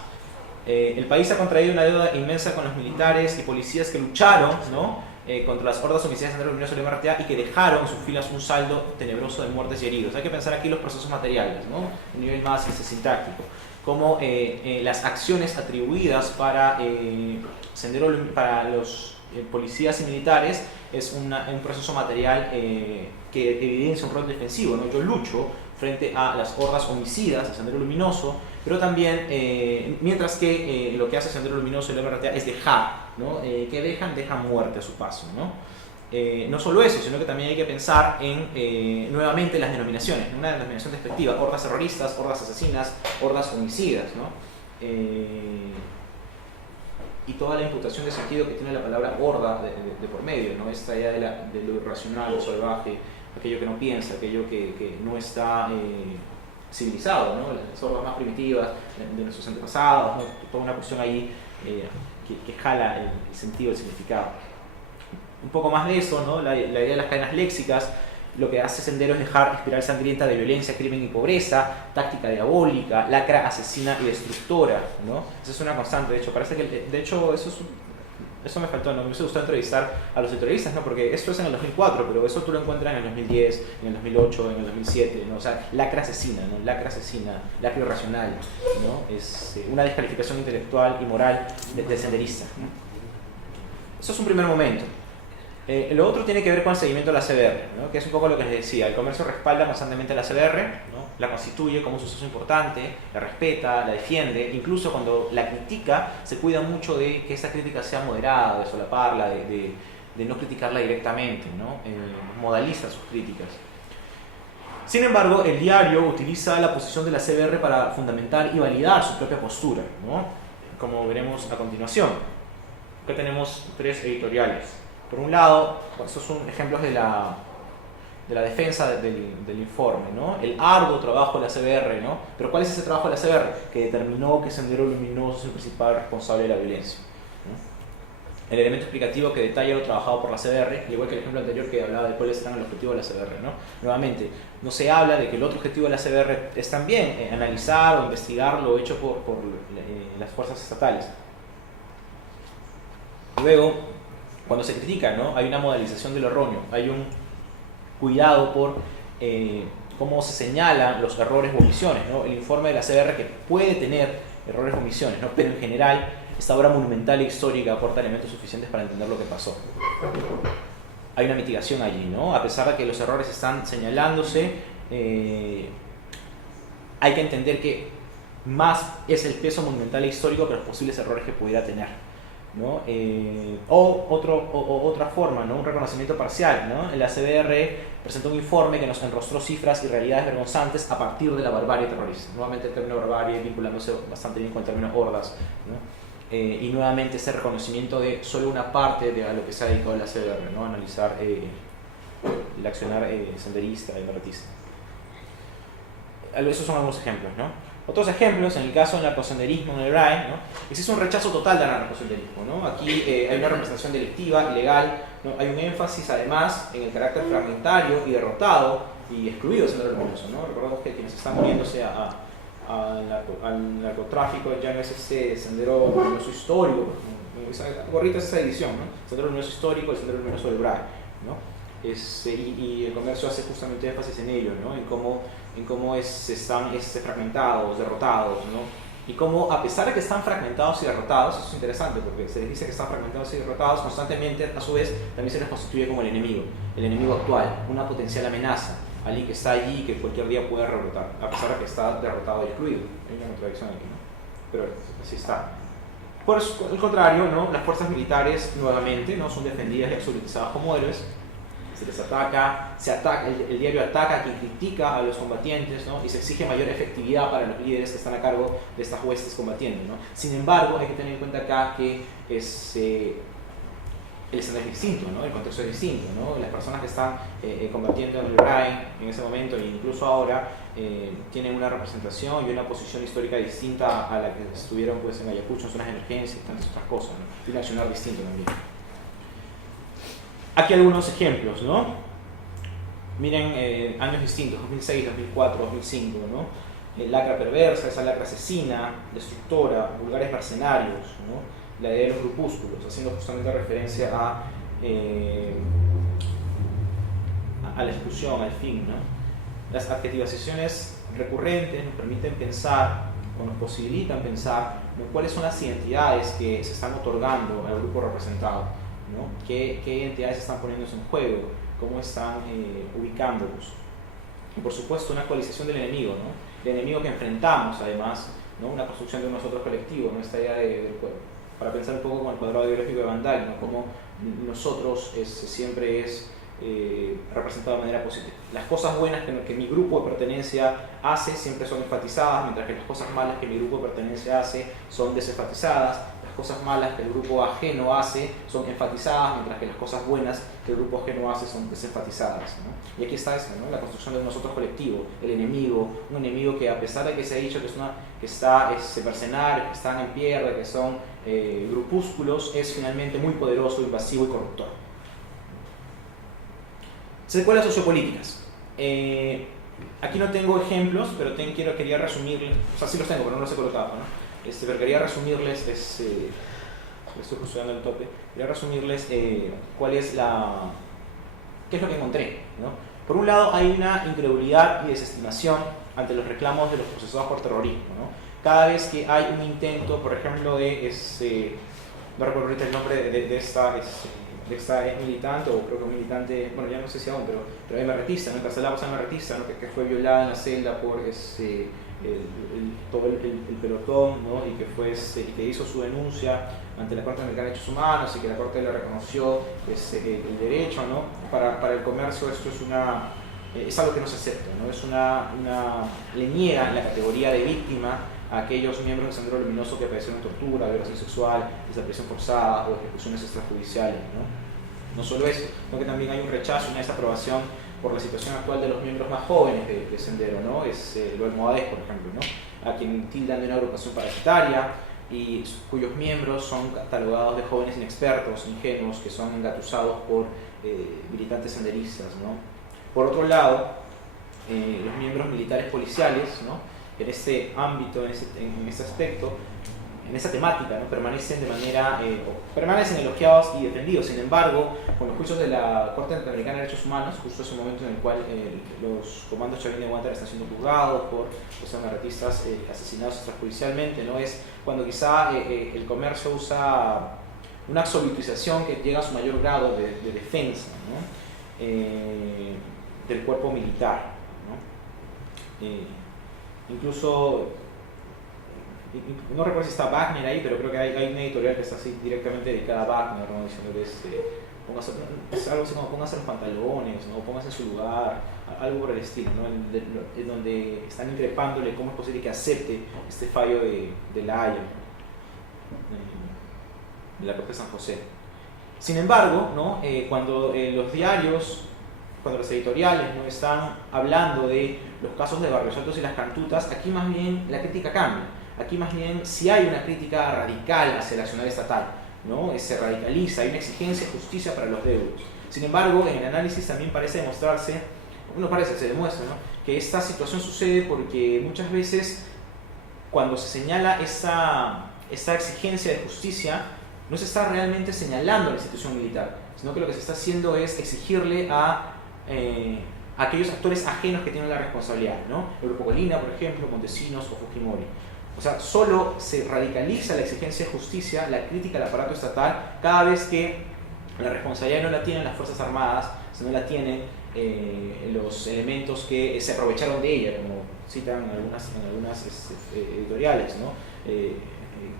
El país ha contraído una deuda inmensa con los militares y policías que lucharon, ¿no? Contra las hordas homicidas de Sendero Luminoso y Libertad y que dejaron en sus filas un saldo tenebroso de muertes y heridos. Hay que pensar aquí los procesos materiales, ¿no? Un nivel más sintáctico, como las acciones atribuidas para los policías y militares es un proceso material que evidencia un rol defensivo, ¿no? Yo lucho frente a las hordas homicidas de Sendero Luminoso, pero también, mientras que lo que hace Sendero Luminoso y la verdad es dejar, ¿no? Que dejan muerte a su paso, ¿no? No solo eso, sino que también hay que pensar en nuevamente las denominaciones, una denominación despectiva, hordas terroristas, hordas asesinas, hordas homicidas, ¿no? Y toda la imputación de sentido que tiene la palabra horda de por medio, ¿no? Esta idea de lo irracional, lo salvaje, aquello que no piensa, aquello que no está civilizado, ¿no? Las hordas más primitivas de nuestros antepasados, ¿no? Toda una cuestión ahí que jala el sentido, el significado. Un poco más de eso, ¿no? La idea de las cadenas léxicas, lo que hace Sendero es dejar espiral sangrienta de violencia, crimen y pobreza, táctica diabólica, lacra asesina y destructora, ¿no? Esa es una constante, de hecho, parece que, de hecho, eso me faltó, ¿no? Me hubiese gustado entrevistar a los editorialistas, ¿no? Porque esto es en el 2004, pero eso tú lo encuentras en el 2010, en el 2008, en el 2007, ¿no? O sea, lacra asesina, ¿no? Lacra asesina, lacra irracional, ¿no? Es una descalificación intelectual y moral del senderista, ¿no? Eso es un primer momento. Lo otro tiene que ver con el seguimiento de la CBR, ¿no? Que es un poco lo que les decía. El comercio respalda constantemente a la CBR, ¿no? La constituye como un suceso importante, la respeta, la defiende, incluso cuando la critica, se cuida mucho de que esa crítica sea moderada, de solaparla, de no criticarla directamente, ¿no? Modaliza sus críticas. Sin embargo, el diario utiliza la posición de la CBR para fundamentar y validar su propia postura, ¿no? Como veremos a continuación. Acá tenemos 3 editoriales. Por un lado, estos son ejemplos de la defensa del informe, ¿no? El arduo trabajo de la CBR, ¿no? Pero ¿cuál es ese trabajo de la CBR? Que determinó que Sendero Luminoso es el principal responsable de la violencia, ¿no? El elemento explicativo que detalla lo trabajado por la CBR, al igual que el ejemplo anterior que hablaba de cuáles eran los objetivos de la CBR, ¿no? Nuevamente, no se habla de que el otro objetivo de la CBR es también analizar o investigar lo hecho por las fuerzas estatales. Luego, cuando se critica, ¿no? Hay una modalización de lo erróneo, hay un cuidado por cómo se señalan los errores o omisiones, ¿no? El informe de la CBR que puede tener errores o omisiones, ¿no? Pero en general esta obra monumental e histórica aporta elementos suficientes para entender lo que pasó. Hay una mitigación allí, ¿no? A pesar de que los errores están señalándose, hay que entender que más es el peso monumental e histórico que los posibles errores que pudiera tener. ¿no? Otra forma, ¿no? Un reconocimiento parcial, ¿no? La CDR presentó un informe que nos enrostró cifras y realidades vergonzantes a partir de la barbarie terrorista. Nuevamente el término barbarie vinculándose bastante bien con el término hordas, ¿no? Y nuevamente ese reconocimiento de solo una parte de a lo que se ha dedicado la CDR, ¿no? Analizar el accionar senderista y maratista. Esos son algunos ejemplos, ¿no? Otros ejemplos, en el caso del narcosenderismo en el BRAE, ¿no? Existe un rechazo total del narcosenderismo, ¿no? Aquí hay una representación delictiva, ilegal, ¿no? Hay un énfasis además en el carácter fragmentario y derrotado y excluido del sendero luminoso, ¿no? Recordemos que quienes están uniéndose al narcotráfico ya no es ese sendero luminoso histórico, ¿no? Esa gorrita es esa edición, ¿no? El sendero luminoso histórico, el sendero luminoso del BRAE, ¿no? Y el comercio hace justamente énfasis en ello, ¿no? En cómo están fragmentados, derrotados, ¿no? Y cómo, a pesar de que están fragmentados y derrotados, eso es interesante porque se les dice que están fragmentados y derrotados, constantemente, a su vez, también se les constituye como el enemigo actual, una potencial amenaza, alguien que está allí y que cualquier día puede rebrotar, a pesar de que está derrotado y excluido. Hay una contradicción aquí, ¿no? Pero así está. Por el contrario, ¿no? Las fuerzas militares, nuevamente, ¿no? Son defendidas y absolutizadas como héroes. Se les ataca, el diario ataca a quien critica a los combatientes, ¿no? Y se exige mayor efectividad para los líderes que están a cargo de estas huestes combatiendo, ¿no? Sin embargo, hay que tener en cuenta acá que el escenario es distinto, ¿no? El contexto es distinto, ¿no? Las personas que están combatiendo en el BRAE en ese momento e incluso ahora tienen una representación y una posición histórica distinta a la que estuvieron pues, en Ayacucho, en zonas de emergencia y tantas otras cosas, ¿no? Y un accionar distinto también. Aquí algunos ejemplos, ¿no? Miren años distintos, 2006, 2004, 2005, ¿no? Lacra perversa, esa lacra asesina, destructora, vulgares mercenarios, ¿no? La idea de los grupúsculos, haciendo justamente referencia a la exclusión, al fin, ¿no? Las adjetivaciones recurrentes nos permiten pensar, o nos posibilitan pensar, ¿no? Cuáles son las identidades que se están otorgando al grupo representado, ¿no? ¿Qué identidades están poniéndose en juego? ¿Cómo están ubicándolos? Y por supuesto una actualización del enemigo, ¿no? El enemigo que enfrentamos además, ¿no? Una construcción de un nosotros colectivo, ¿no? Esta idea del pueblo. Para pensar un poco con el cuadrado ideológico de Van Dyck, ¿no? Cómo nosotros siempre es representado de manera positiva. Las cosas buenas que mi grupo de pertenencia hace siempre son enfatizadas, mientras que las cosas malas que mi grupo de pertenencia hace son desenfatizadas. Las cosas malas que el grupo ajeno hace son enfatizadas, mientras que las cosas buenas que el grupo ajeno hace son desenfatizadas, ¿no? Y aquí está eso, ¿no? La construcción de un nosotros colectivo, el enemigo, un enemigo que a pesar de que se ha dicho que está mercenario, que están en pierda, que son grupúsculos, es finalmente muy poderoso, invasivo y corruptor. Secuelas sociopolíticas. Aquí no tengo ejemplos, pero quería resumirles, o sea, sí los tengo, pero no los he colocado, ¿no? Pero quería resumirles, estoy estudiando el tope, quería resumirles qué es lo que encontré, ¿no? Por un lado hay una incredulidad y desestimación ante los reclamos de los procesados por terrorismo, ¿no? Cada vez que hay un intento, por ejemplo, no recuerdo ahorita el nombre de esta ex militante, o creo que un militante, bueno, ya no sé si aún, pero hay MRTista, ¿no? Encarcelada por ser MRTista, ¿no? que fue violada en la celda por todo el pelotón, ¿no? Y que hizo su denuncia ante la Corte Americana de Derechos Humanos y que la Corte le reconoció el derecho, ¿no? Para el comercio esto es algo que no se acepta, ¿no? Le niega la categoría de víctima a aquellos miembros del Sendero Luminoso que padecieron tortura, violación sexual, desaparición forzada o ejecuciones extrajudiciales, ¿no? No solo eso, sino que también hay un rechazo y una desaprobación por la situación actual de los miembros más jóvenes de Sendero, ¿no? Lo Almohades, por ejemplo, ¿no? A quien tildan de una agrupación parasitaria y cuyos miembros son catalogados de jóvenes inexpertos, ingenuos, que son engatusados por militantes senderistas, ¿no? Por otro lado, los miembros militares policiales, ¿no? En ese ámbito, en ese aspecto, en esa temática, ¿no? permanecen elogiados y defendidos. Sin embargo, con los juicios de la Corte Interamericana de Derechos Humanos, justo ese momento en el cual los comandos Chavín y Guantar están siendo juzgados por los anarquistas asesinados extrajudicialmente, ¿no? Es cuando quizá el comercio usa una absolutización que llega a su mayor grado de defensa, ¿no? Del cuerpo militar, ¿no? Incluso no recuerdo si está Wagner ahí, pero creo que hay una editorial que está así directamente dedicada a Wagner, ¿no? Diciendo que es algo así como póngase los pantalones, ¿no? Póngase en su lugar, algo por el estilo, ¿no? En donde están increpándole cómo es posible que acepte este fallo de La Haya, de la Corte de San José. Sin embargo, ¿no? Cuando los diarios, cuando las editoriales, ¿no?, están hablando de los casos de Barrios Altos y las Cantutas, aquí más bien la crítica cambia. Aquí más bien sí hay una crítica radical hacia el accionar estatal, ¿no? Se radicaliza, hay una exigencia de justicia para los deudos. Sin embargo, en el análisis también parece demostrarse, se demuestra, ¿no?, que esta situación sucede porque muchas veces cuando se señala esta exigencia de justicia, no se está realmente señalando a la institución militar, sino que lo que se está haciendo es exigirle a aquellos actores ajenos que tienen la responsabilidad, ¿no? El Grupo Colina, por ejemplo, Montesinos o Fujimori. O sea, solo se radicaliza la exigencia de justicia, la crítica al aparato estatal, cada vez que la responsabilidad no la tienen las Fuerzas Armadas, sino la tienen los elementos que se aprovecharon de ella, como citan en algunas editoriales, ¿no?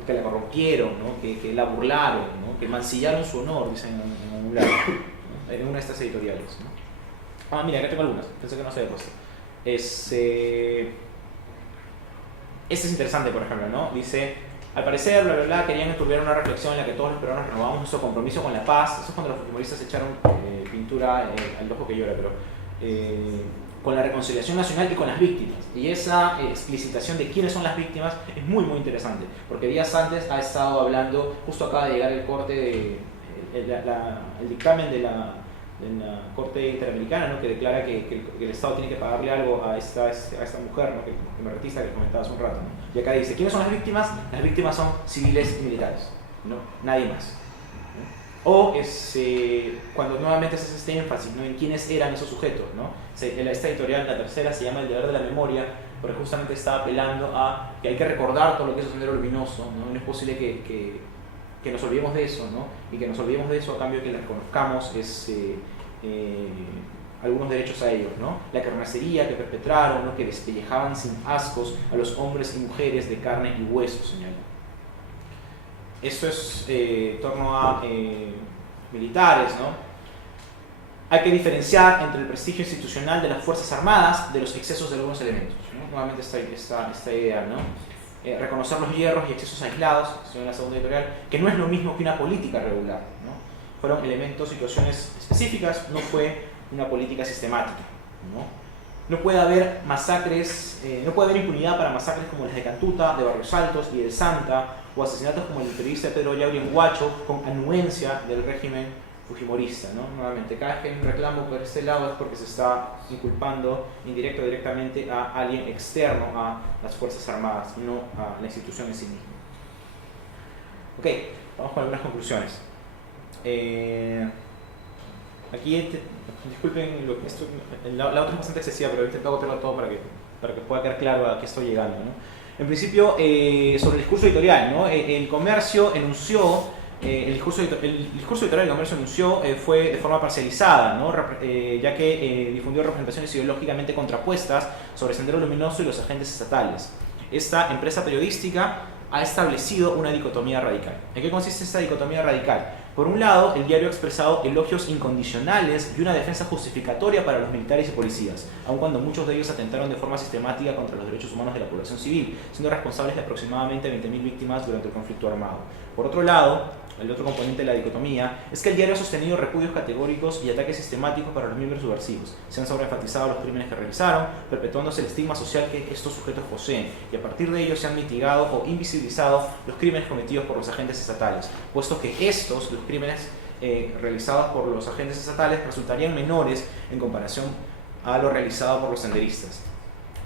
Que la corrompieron, ¿no? Que la burlaron, ¿no? Que mancillaron su honor, dicen en algún lado, ¿no? En una de estas editoriales, ¿no? Ah, mira, acá tengo algunas, pensé que no se había puesto. Este es interesante, por ejemplo, ¿no? Dice, al parecer, bla, bla, bla, querían enturbiar una reflexión en la que todos los peruanos renovamos nuestro compromiso con la paz. Eso es cuando los fujimoristas echaron pintura al ojo que llora, pero con la reconciliación nacional y con las víctimas. Y esa explicitación de quiénes son las víctimas es muy, muy interesante, porque días antes ha estado hablando, justo acaba de llegar el corte el dictamen de la Corte Interamericana, ¿no?, que declara que el Estado tiene que pagarle algo a esta mujer, ¿no?, que artista que comentaba hace un rato, ¿no? Y acá dice, ¿quiénes son las víctimas? Las víctimas son civiles y militares, ¿no? Nadie más, ¿no? O cuando nuevamente se hace este énfasis, ¿no?, en quiénes eran esos sujetos, ¿no? Esta editorial, la tercera, se llama El deber de la memoria, porque justamente está apelando a que hay que recordar todo lo que hizo Sendero Luminoso, ¿no? No es posible que nos olvidemos de eso, ¿no? Y que nos olvidemos de eso a cambio de que les reconozcamos algunos derechos a ellos, ¿no? La carnicería que perpetraron, ¿no?, que despellejaban sin ascos a los hombres y mujeres de carne y hueso, señala. Esto es en torno a militares, ¿no? Hay que diferenciar entre el prestigio institucional de las Fuerzas Armadas de los excesos de algunos elementos, ¿no? Nuevamente esta idea, ¿no? Reconocer los hierros y excesos aislados, en la segunda editorial, que no es lo mismo que una política regular, ¿no? Fueron elementos, situaciones específicas, no fue una política sistemática, ¿no? No puede haber masacres, no puede haber impunidad para masacres como las de Cantuta, de Barrios Altos y de Santa, o asesinatos como el del periodista Pedro Yauri en Huacho, con anuencia del régimen fujimorista, ¿no? Nuevamente, cada vez que hay un reclamo por este lado es porque se está inculpando indirecto o directamente a alguien externo a las Fuerzas Armadas, no a la institución en sí misma. Ok, vamos con algunas conclusiones. Aquí, disculpen, la otra es bastante excesiva, pero he intentado agotarlo todo para que pueda quedar claro a qué estoy llegando, ¿no? En principio, sobre el discurso editorial, ¿no? El Comercio enunció, el discurso editorial del Comercio enunció fue de forma parcializada, ¿no? Ya que difundió representaciones ideológicamente contrapuestas sobre Sendero Luminoso y los agentes estatales. Esta empresa periodística ha establecido una dicotomía radical. ¿En qué consiste esta dicotomía radical? Por un lado, el diario ha expresado elogios incondicionales y una defensa justificatoria para los militares y policías, aun cuando muchos de ellos atentaron de forma sistemática contra los derechos humanos de la población civil, siendo responsables de aproximadamente 20.000 víctimas durante el conflicto armado. Por otro lado, el otro componente de la dicotomía es que el diario ha sostenido repudios categóricos y ataques sistemáticos para los miembros subversivos. Se han sobreenfatizado los crímenes que realizaron, perpetuándose el estigma social que estos sujetos poseen, y a partir de ello se han mitigado o invisibilizado los crímenes cometidos por los agentes estatales, puesto que los crímenes realizados por los agentes estatales resultarían menores en comparación a lo realizado por los senderistas.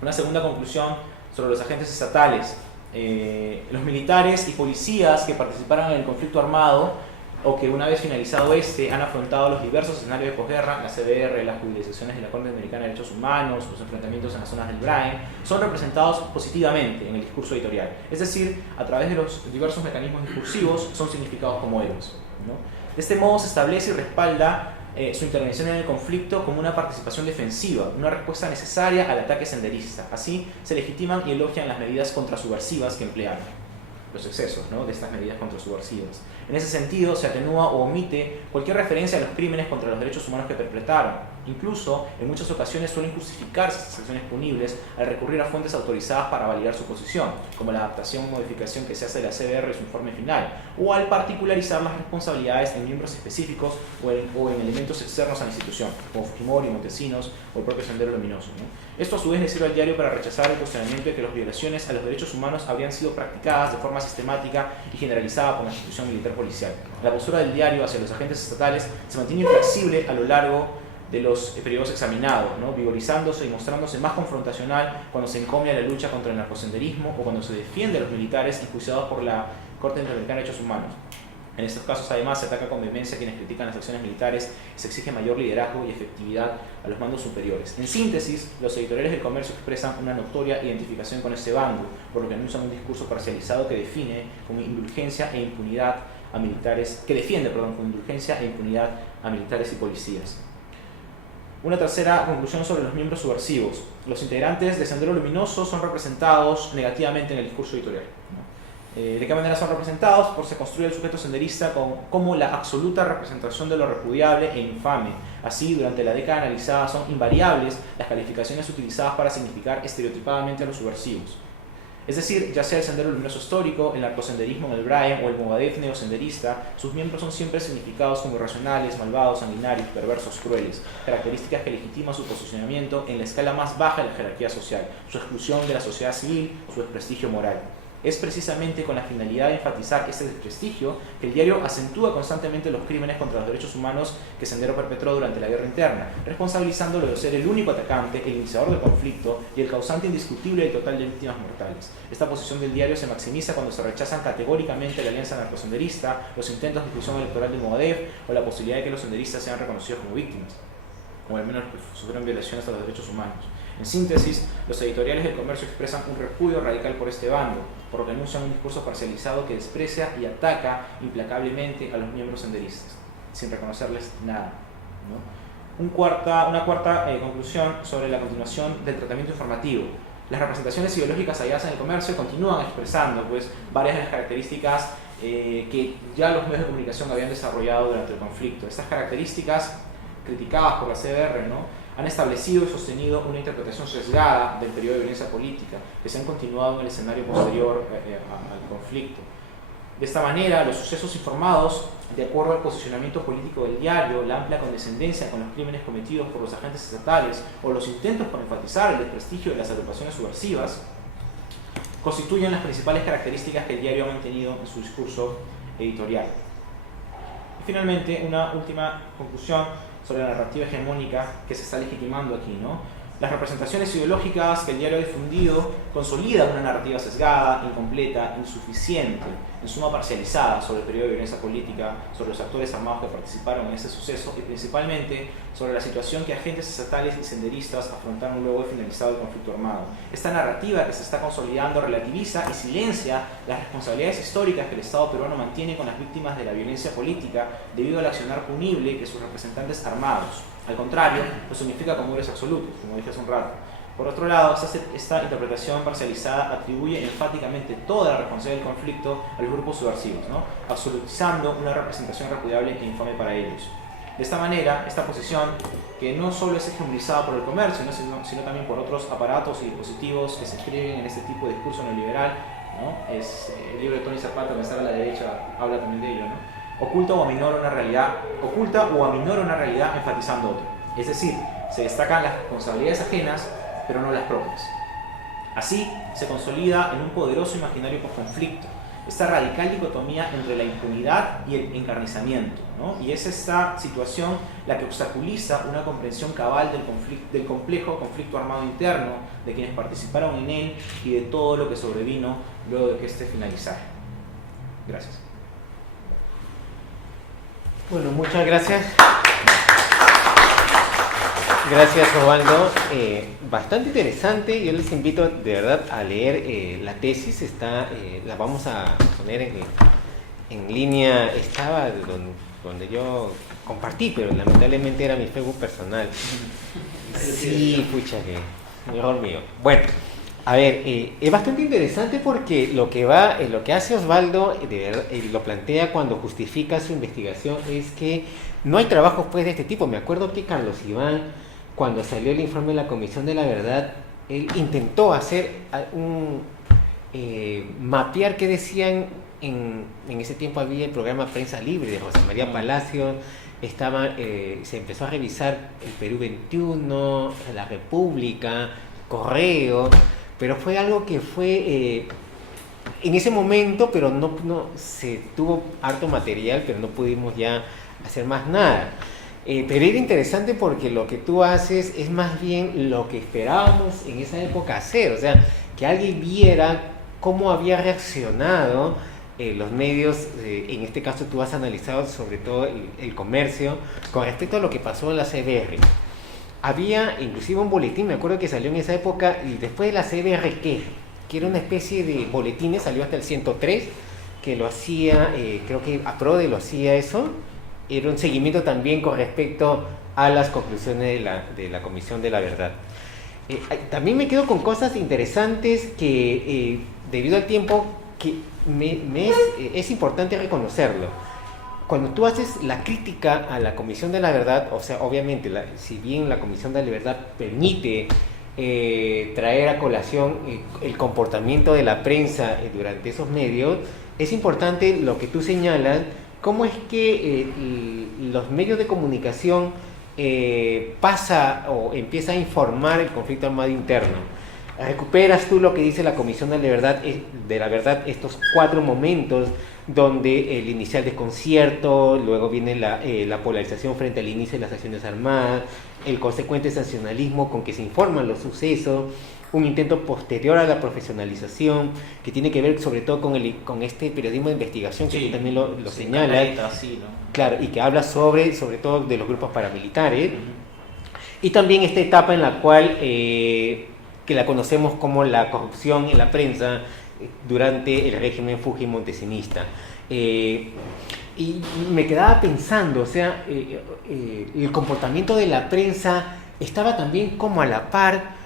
Una segunda conclusión sobre los agentes estatales. Los militares y policías que participaron en el conflicto armado o que una vez finalizado han afrontado los diversos escenarios de posguerra, la CBR, las judicializaciones de la Corte Americana de Derechos Humanos, los enfrentamientos en las zonas del Brain, son representados positivamente en el discurso editorial. Es decir, a través de los diversos mecanismos discursivos son significados como héroes, ¿no? De este modo se establece y respalda su intervención en el conflicto como una participación defensiva, una respuesta necesaria al ataque senderista. Así se legitiman y elogian las medidas contrasubversivas que emplearon, los excesos, ¿no?, de estas medidas contrasubversivas. En ese sentido, se atenúa o omite cualquier referencia a los crímenes contra los derechos humanos que perpetraron. Incluso, en muchas ocasiones suelen justificarse estas acciones punibles al recurrir a fuentes autorizadas para validar su posición, como la adaptación o modificación que se hace de la CBR en su informe final, o al particularizar las responsabilidades en miembros específicos o en elementos externos a la institución, como Fujimori, Montesinos o el propio Sendero Luminoso, ¿no? Esto a su vez le sirve al diario para rechazar el cuestionamiento de que las violaciones a los derechos humanos habrían sido practicadas de forma sistemática y generalizada por la institución militar policial. La postura del diario hacia los agentes estatales se mantiene inflexible a lo largo de los periodos examinados, ¿no?, vigorizándose y mostrándose más confrontacional cuando se encomia la lucha contra el narcosenderismo o cuando se defiende a los militares enjuiciados por la Corte Interamericana de Derechos Humanos. En estos casos, además, se ataca con vehemencia a quienes critican las acciones militares y se exige mayor liderazgo y efectividad a los mandos superiores. En síntesis, los editoriales del Comercio expresan una notoria identificación con este bando, por lo que anuncian un discurso parcializado que defiende como indulgencia e impunidad a militares, con indulgencia e impunidad a militares y policías. Una tercera conclusión sobre los miembros subversivos. Los integrantes de Sendero Luminoso son representados negativamente en el discurso editorial, ¿no? ¿De qué manera son representados? Por se construye el sujeto senderista como la absoluta representación de lo repudiable e infame. Así, durante la década analizada son invariables las calificaciones utilizadas para significar estereotipadamente a los subversivos. Es decir, ya sea el Sendero Luminoso histórico, el narcosenderismo en el Brain o el Movadef neosenderista, sus miembros son siempre significados como irracionales, malvados, sanguinarios, perversos, crueles, características que legitiman su posicionamiento en la escala más baja de la jerarquía social, su exclusión de la sociedad civil o su desprestigio moral. Es precisamente con la finalidad de enfatizar este desprestigio que el diario acentúa constantemente los crímenes contra los derechos humanos que Sendero perpetró durante la guerra interna, responsabilizándolo de ser el único atacante, el iniciador del conflicto y el causante indiscutible del total de víctimas mortales. Esta posición del diario se maximiza cuando se rechazan categóricamente la alianza narcosenderista, los intentos de inclusión electoral del Movadef o la posibilidad de que los senderistas sean reconocidos como víctimas, como al menos los que sufrieron violaciones a los derechos humanos. En síntesis, los editoriales del Comercio expresan un repudio radical por este bando, por lo que anuncian un discurso parcializado que desprecia y ataca implacablemente a los miembros senderistas, sin reconocerles nada, ¿no? Una cuarta conclusión sobre la continuación del tratamiento informativo. Las representaciones ideológicas halladas en el Comercio continúan expresando, pues, varias de las características que ya los medios de comunicación habían desarrollado durante el conflicto. Estas características, criticadas por la CBR, ¿no?, han establecido y sostenido una interpretación sesgada del periodo de violencia política que se han continuado en el escenario posterior al conflicto. De esta manera, los sucesos informados, de acuerdo al posicionamiento político del diario, la amplia condescendencia con los crímenes cometidos por los agentes estatales o los intentos por enfatizar el desprestigio de las agrupaciones subversivas, constituyen las principales características que el diario ha mantenido en su discurso editorial. Y finalmente, una última conclusión sobre la narrativa hegemónica que se está legitimando aquí, ¿no? Las representaciones ideológicas que el diario ha difundido consolidan una narrativa sesgada, incompleta, insuficiente, en suma parcializada sobre el periodo de violencia política, sobre los actores armados que participaron en ese suceso y principalmente sobre la situación que agentes estatales y senderistas afrontaron luego de finalizado el conflicto armado. Esta narrativa que se está consolidando relativiza y silencia las responsabilidades históricas que el Estado peruano mantiene con las víctimas de la violencia política debido al accionar punible que sus representantes armados. Al contrario, lo significa como héroes absolutos, como dije hace un rato. Por otro lado, esta interpretación parcializada atribuye enfáticamente toda la responsabilidad del conflicto a los grupos subversivos, ¿no?, absolutizando una representación repudiable e infame para ellos. De esta manera, esta posición, que no solo es hegemonizada por el Comercio, sino también por otros aparatos y dispositivos que se escriben en este tipo de discurso neoliberal, ¿no?, es el libro de Tony Zapata, que está a la derecha, habla también de ello, ¿no?, oculta o aminora una realidad enfatizando otra. Es decir, se destacan las responsabilidades ajenas, pero no las propias. Así, se consolida en un poderoso imaginario post-conflicto esta radical dicotomía entre la impunidad y el encarnizamiento, ¿no? Y es esta situación la que obstaculiza una comprensión cabal del complejo conflicto armado interno, de quienes participaron en él y de todo lo que sobrevino luego de que éste finalizara. Gracias. Bueno, muchas gracias. Gracias, Osvaldo. Bastante interesante. Yo les invito de verdad a leer la tesis. La vamos a poner en línea. Estaba donde yo compartí, pero lamentablemente era mi Facebook personal. Sí, pucha que, error mío. Bueno, a ver, es bastante interesante porque lo que hace Osvaldo, lo plantea cuando justifica su investigación, es que no hay trabajos pues de este tipo. Me acuerdo que Carlos Iván, cuando salió el informe de la Comisión de la Verdad, él intentó hacer mapear qué decían. En ese tiempo había el programa Prensa Libre de José María Palacio, se empezó a revisar el Perú 21, la República, Correo, pero fue algo que fue en ese momento, pero no se tuvo harto material, pero no pudimos ya hacer más nada. Pero era interesante porque lo que tú haces es más bien lo que esperábamos en esa época hacer, o sea, que alguien viera cómo había reaccionado los medios, en este caso tú has analizado sobre todo el comercio, con respecto a lo que pasó en la CBR. Había inclusive un boletín, me acuerdo que salió en esa época, y después de la CBR, que era una especie de boletines, salió hasta el 103, que lo hacía, creo que APRODE lo hacía eso, era un seguimiento también con respecto a las conclusiones de la Comisión de la Verdad. También me quedo con cosas interesantes que, debido al tiempo, que es importante reconocerlo. Cuando tú haces la crítica a la Comisión de la Verdad, o sea, obviamente, si bien la Comisión de la Verdad permite traer a colación el comportamiento de la prensa durante esos medios, es importante lo que tú señalas, cómo es que los medios de comunicación pasa o empieza a informar el conflicto armado interno. Recuperas tú lo que dice la Comisión de la Verdad, estos 4 momentos donde el inicial desconcierto, luego viene la polarización frente al inicio de las acciones armadas, el consecuente sancionalismo con que se informan los sucesos, un intento posterior a la profesionalización, que tiene que ver sobre todo con este periodismo de investigación, que sí, tú también lo señalas, sí, ¿no? Claro, y que habla sobre todo de los grupos paramilitares, y también esta etapa en la cual que la conocemos como la corrupción en la prensa durante el régimen fujimontesínista. Y me quedaba pensando, o sea, el comportamiento de la prensa estaba también como a la par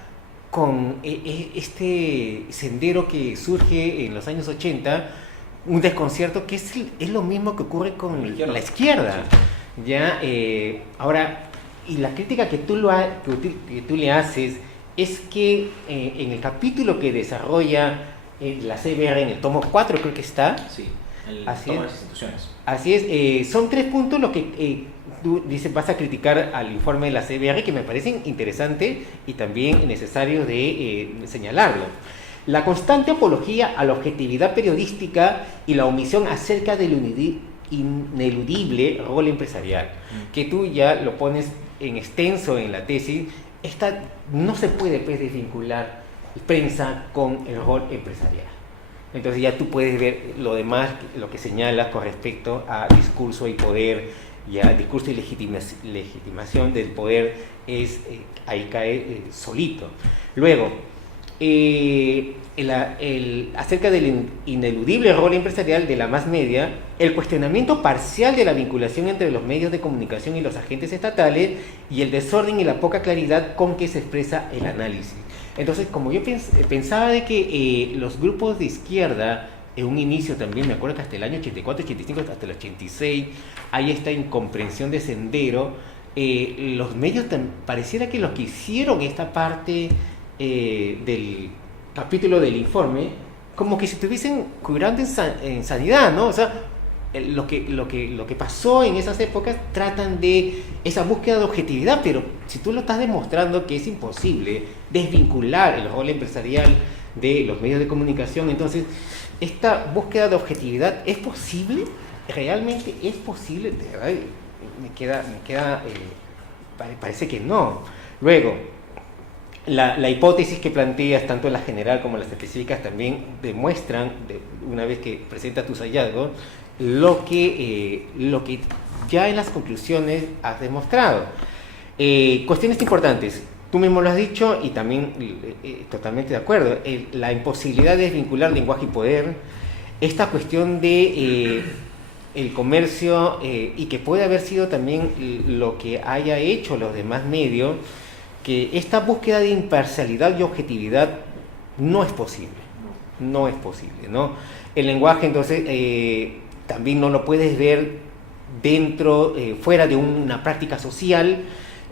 con este sendero que surge en los años 80, un desconcierto que es lo mismo que ocurre con la izquierda. ¿Ya? Ahora, y la crítica que tú le haces es que en el capítulo que desarrolla la CBR en el tomo 4, creo que está. Sí, el tomo de las instituciones. Así es, son 3 puntos lo que tú dices, vas a criticar al informe de la CBR, que me parecen interesantes y también necesarios de señalarlo. La constante apología a la objetividad periodística y la omisión acerca del ineludible rol empresarial, que tú ya lo pones en extenso en la tesis. No se puede desvincular prensa con el rol empresarial. Entonces ya tú puedes ver lo demás, lo que señalas con respecto a discurso y poder, ya discurso y legitimación del poder, ahí cae solito. Luego, acerca del ineludible rol empresarial de la más media, el cuestionamiento parcial de la vinculación entre los medios de comunicación y los agentes estatales, y el desorden y la poca claridad con que se expresa el análisis. Entonces, como yo pensaba de que los grupos de izquierda, en un inicio también, me acuerdo que hasta el año 84, 85, hasta el 86, hay esta incomprensión de sendero, los medios pareciera que los que hicieron esta parte del capítulo del informe, como que se estuviesen cubrando en sanidad, ¿no? O sea, lo que pasó en esas épocas, tratan de esa búsqueda de objetividad, pero si tú lo estás demostrando que es imposible desvincular el rol empresarial de los medios de comunicación, entonces, esta búsqueda de objetividad, ¿es posible? ¿Realmente es posible? De verdad, parece que no. Luego, la hipótesis que planteas, tanto la general como las específicas, también demuestran, una vez que presentas tus hallazgos, lo que ya en las conclusiones has demostrado. Cuestiones importantes, tú mismo lo has dicho y también totalmente de acuerdo, la imposibilidad de desvincular lenguaje y poder, esta cuestión de el comercio y que puede haber sido también lo que haya hecho los demás medios, que esta búsqueda de imparcialidad y objetividad no es posible, no es posible, ¿no? El lenguaje entonces también no lo puedes ver dentro, fuera de una práctica social,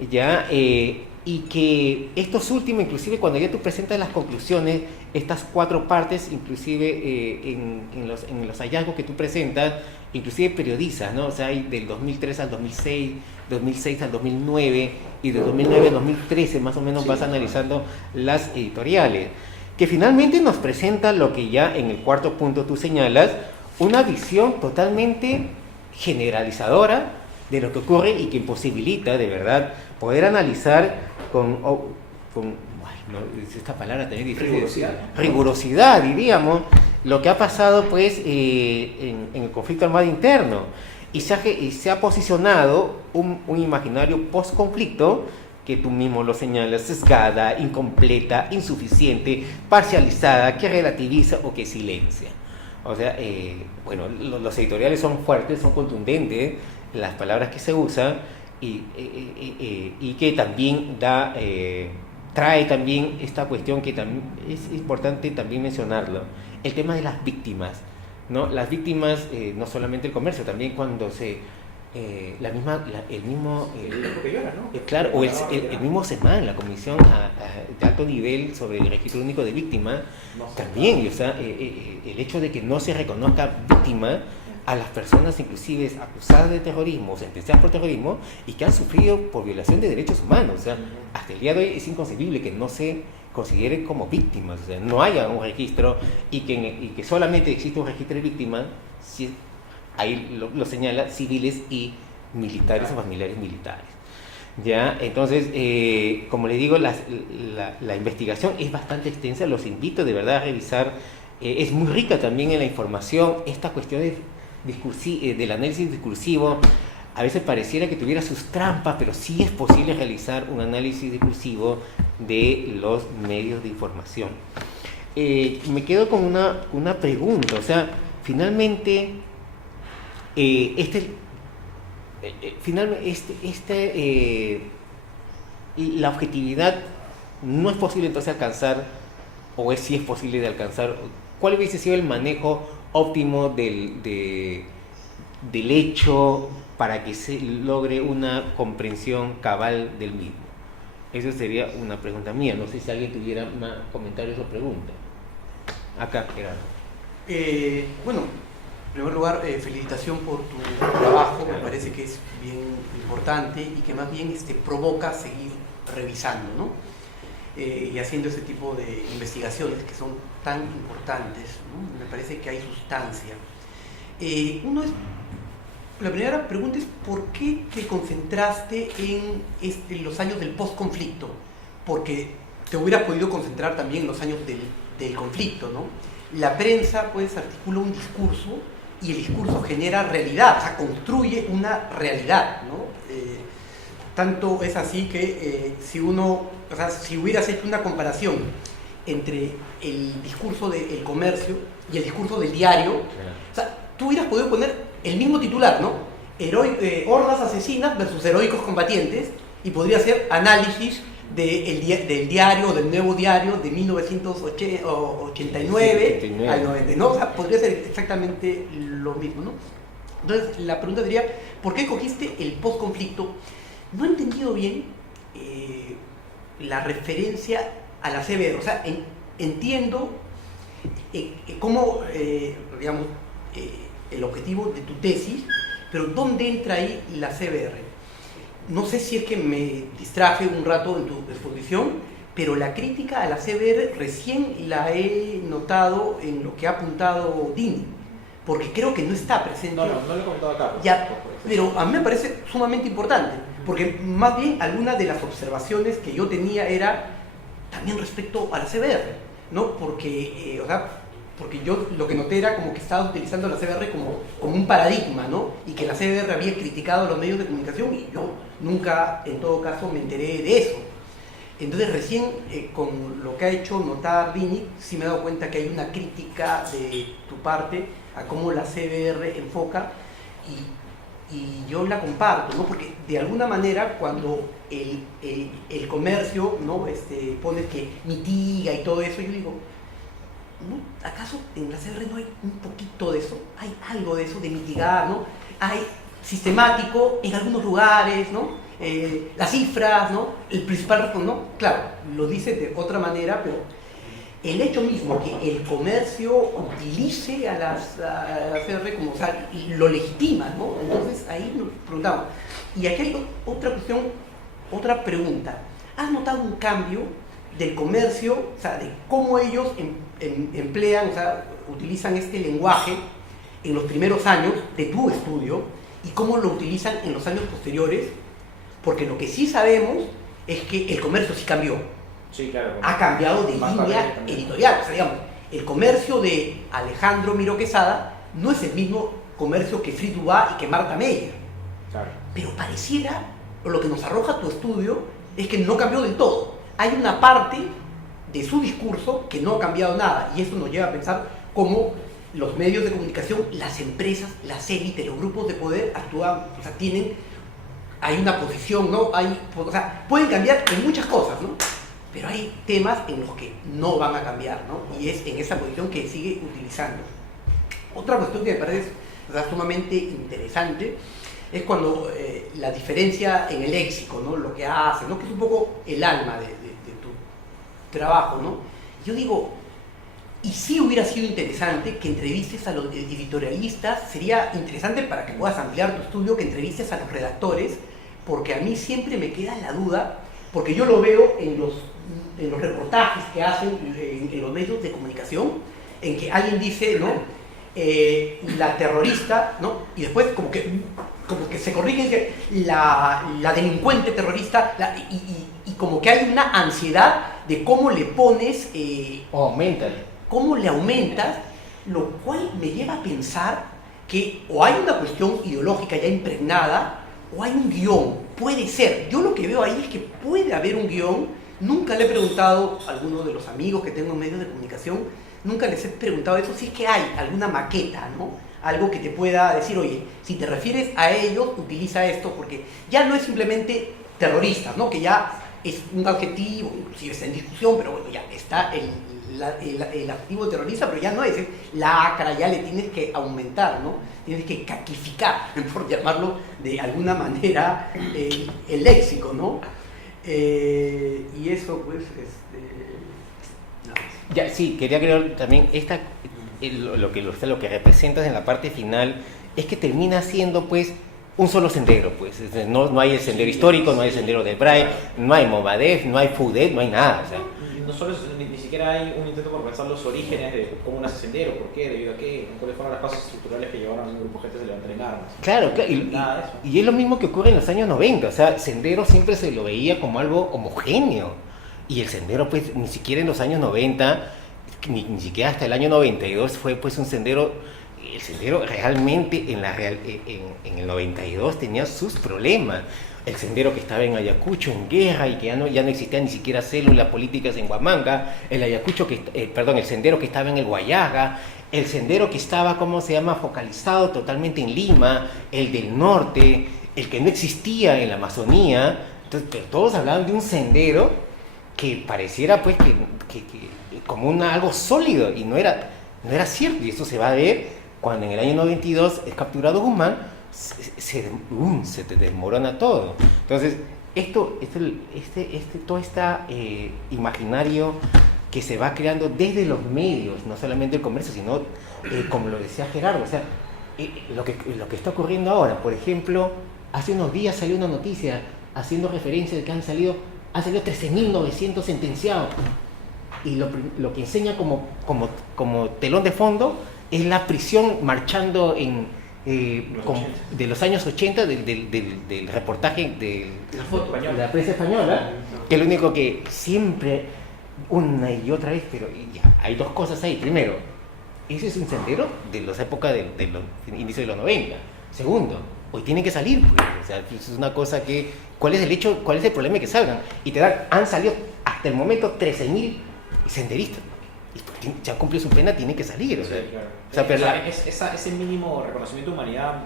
¿ya? Y que estos últimos, inclusive cuando ya tú presentas las conclusiones, estas 4 partes, inclusive en los hallazgos que tú presentas, inclusive periodizas, ¿no? O sea, hay del 2003 al 2006, 2006 al 2009 y de 2009 al 2013 más o menos vas analizando las editoriales, que finalmente nos presenta lo que ya en el 4º punto tú señalas, una visión totalmente generalizadora de lo que ocurre y que imposibilita de verdad poder analizar con esta palabra también difícil, rigurosidad, diríamos, lo que ha pasado pues en el conflicto armado interno, y se ha posicionado un imaginario post-conflicto que tú mismo lo señalas, sesgada, incompleta, insuficiente, parcializada, que relativiza o que silencia. O sea, bueno, los editoriales son fuertes, son contundentes, las palabras que se usan, y que también trae también esta cuestión que también es importante también mencionarlo, el tema de las víctimas, ¿no? Las víctimas, no solamente el comercio, también cuando el mismo claro, o el mismo SEMAN, la Comisión de Alto Nivel sobre el Registro Único de Víctimas, también, o sea, el hecho de que no se reconozca víctima a las personas inclusive acusadas de terrorismo o sentenciadas por terrorismo y que han sufrido por violación de derechos humanos. O sea, hasta el día de hoy es inconcebible que no se consideren como víctimas, o sea, no haya un registro y que solamente existe un registro de víctimas, si, ahí lo señala, civiles y militares o familiares militares. ¿Ya? Entonces, como les digo, la investigación es bastante extensa, los invito de verdad a revisar, es muy rica también en la información, esta cuestión del análisis discursivo. A veces pareciera que tuviera sus trampas, pero sí es posible realizar un análisis discursivo de los medios de información. Me quedo con una pregunta, o sea, finalmente, la objetividad no es posible entonces alcanzar, o sí es posible de alcanzar. ¿Cuál hubiese sido el manejo óptimo del hecho para que se logre una comprensión cabal del mismo? Esa sería una pregunta mía. No sé si alguien tuviera más comentarios o preguntas. Acá, Gerardo. Bueno, en primer lugar, felicitación por tu trabajo. Me parece que es bien importante y que más bien provoca seguir revisando, ¿no? Y haciendo ese tipo de investigaciones que son tan importantes, ¿no? Me parece que hay sustancia. La primera pregunta es ¿por qué te concentraste en los años del post-conflicto? Porque te hubieras podido concentrar también en los años del conflicto, ¿no? La prensa pues articula un discurso y el discurso genera realidad, o sea, construye una realidad, ¿no? Tanto es así que si hubieras hecho una comparación entre el discurso del comercio y el discurso del diario, o sea, tú hubieras podido poner el mismo titular, ¿no? Hordas asesinas versus heroicos combatientes, y podría ser análisis del diario, del nuevo diario de 1989 al 90, ¿no? O sea, podría ser exactamente lo mismo, ¿no? Entonces, la pregunta sería, ¿por qué cogiste el post-conflicto? No he entendido bien la referencia a la CBR, o sea, entiendo cómo, digamos, el objetivo de tu tesis, pero ¿dónde entra ahí la CBR? No sé si es que me distraje un rato en tu exposición, pero la crítica a la CBR recién la he notado en lo que ha apuntado Dini, porque creo que no está presente. No lo he comentado acá. Ya, pero a mí me parece sumamente importante, porque más bien algunas de las observaciones que yo tenía era también respecto a la CBR, ¿no? Porque, porque yo lo que noté era como que estabas utilizando la CBR como un paradigma, ¿no? Y que la CBR había criticado a los medios de comunicación y yo nunca, en todo caso, me enteré de eso. Entonces, recién con lo que ha hecho notar Dini, sí me he dado cuenta que hay una crítica de tu parte a cómo la CBR enfoca y yo la comparto, ¿no? Porque de alguna manera cuando el comercio, ¿no? Pone que mitiga y todo eso, yo digo, ¿no? ¿Acaso en la CR no hay un poquito de eso? Hay algo de eso, de mitigar, ¿no? Hay sistemático en algunos lugares, ¿no? Las cifras, ¿no? El principal, ¿no? Claro, lo dice de otra manera, pero el hecho mismo que el comercio utilice a la CR como, o sea, y lo legitima, ¿no? Entonces ahí nos preguntamos. Y aquí hay otra cuestión, otra pregunta. ¿Has notado un cambio del comercio, o sea, de cómo ellos emplean, o sea, utilizan este lenguaje en los primeros años de tu estudio y cómo lo utilizan en los años posteriores? Porque lo que sí sabemos es que el comercio sí cambió. Sí, claro. Ha cambiado de línea editorial. O sea, digamos, el comercio de Alejandro Miró Quesada no es el mismo comercio que Fritz Dubat y que Marta Meyer. Claro. Pero pareciera, o lo que nos arroja tu estudio, es que no cambió del todo. Hay una parte de su discurso que no ha cambiado nada. Y eso nos lleva a pensar cómo los medios de comunicación, las empresas, las élites, los grupos de poder actúan, o sea, hay una posición, ¿no? O sea, pueden cambiar en muchas cosas, ¿no? Pero hay temas en los que no van a cambiar, ¿no? Y es en esa posición que sigue utilizando. Otra cuestión que me parece, o sea, sumamente interesante es cuando la diferencia en el léxico, ¿no? Lo que hace, ¿no? Que es un poco el alma de tu trabajo, ¿no? Yo digo, y sí hubiera sido interesante que entrevistes a los editorialistas, sería interesante para que puedas ampliar tu estudio, que entrevistes a los redactores, porque a mí siempre me queda la duda, porque yo lo veo en los reportajes que hacen en los medios de comunicación, en que alguien dice, ¿no? La terrorista, ¿no? Y después como que se corrige y dice, la delincuente terrorista, y como que hay una ansiedad de cómo le pones... O aumenta. Cómo le aumentas, lo cual me lleva a pensar que o hay una cuestión ideológica ya impregnada, o hay un guión, puede ser. Yo lo que veo ahí es que puede haber un guión. Nunca le he preguntado a alguno de los amigos que tengo en medios de comunicación, nunca les he preguntado eso, si es que hay alguna maqueta, ¿no? Algo que te pueda decir, oye, si te refieres a ellos, utiliza esto, porque ya no es simplemente terroristas, ¿no? Que ya es un adjetivo, inclusive está en discusión, pero bueno, ya está el adjetivo terrorista, pero ya no es lacra, ya le tienes que aumentar, ¿no? Tienes que caquificar, por llamarlo de alguna manera, el léxico, ¿no? Y eso, pues, no. Ya, sí, quería crear también lo que representas en la parte final es que termina siendo, pues, un solo sendero, pues. No hay el sendero histórico, no hay el sendero de Braille, no hay Movadef, no hay Fudet, no hay nada. O sea. No solo eso, ni siquiera hay un intento por pensar los orígenes de cómo nace Sendero, por qué, debido a qué, cuáles fueron las causas estructurales que llevaron a un grupo de gente a levantar en armas. Claro, Nada de eso. y es lo mismo que ocurre en los años 90, o sea, Sendero siempre se lo veía como algo homogéneo, y el Sendero, pues, ni siquiera en los años 90, ni siquiera hasta el año 92 fue, pues, un Sendero. El Sendero realmente en el 92 tenía sus problemas. El Sendero que estaba en Ayacucho en guerra y que ya no existían ni siquiera células políticas en Huamanga, el Sendero que estaba en el Guayaga, el Sendero que estaba, ¿cómo se llama?, focalizado totalmente en Lima, el del norte, el que no existía en la Amazonía. Entonces, pero todos hablaban de un Sendero que pareciera, pues, que como algo sólido, y no era cierto, y eso se va a ver cuando en el año 92 es capturado Guzmán, se te desmorona todo. Entonces, todo este imaginario que se va creando desde los medios, no solamente el comercio, sino, como lo decía Gerardo, o sea, lo que está ocurriendo ahora. Por ejemplo, hace unos días salió una noticia haciendo referencia de que han salido 13.900 sentenciados, y lo que enseña como telón de fondo es la prisión marchando de los años 80 del reportaje de la prensa española, que es lo único que siempre, una y otra vez, pero ya, hay dos cosas ahí. Primero, ese es un sendero de las épocas de los inicios de los 90. Segundo, hoy tienen que salir, pues, o sea, es una cosa que, ¿cuál es el problema de que salgan? Y han salido hasta el momento 13.000 senderistas. y pues, ya cumplió su pena, tiene que salir. Sí, claro. O sea, pero ese mínimo reconocimiento de humanidad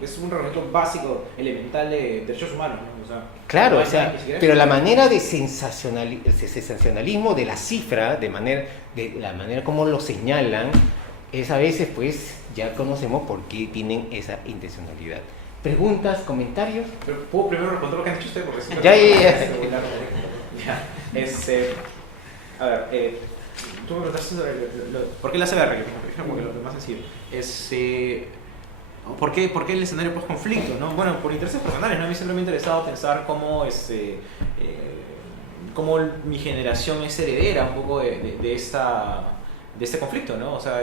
es un reconocimiento básico, elemental de derechos humanos, ¿no? O sea, claro, no o sea, pero la manera de sensacionalismo de la cifra, de la manera como lo señalan, es a veces, pues, ya conocemos por qué tienen esa intencionalidad. ¿Preguntas, comentarios? Pero puedo primero responder lo que han dicho ustedes, porque a ver, tú me preguntaste sobre ¿por qué la CBR? Que como que lo más sencillo. ¿Por qué el escenario post-conflicto? ¿No? Bueno, por intereses personales, ¿no? A mí siempre me ha interesado pensar cómo mi generación es heredera un poco de este conflicto, ¿no? O sea,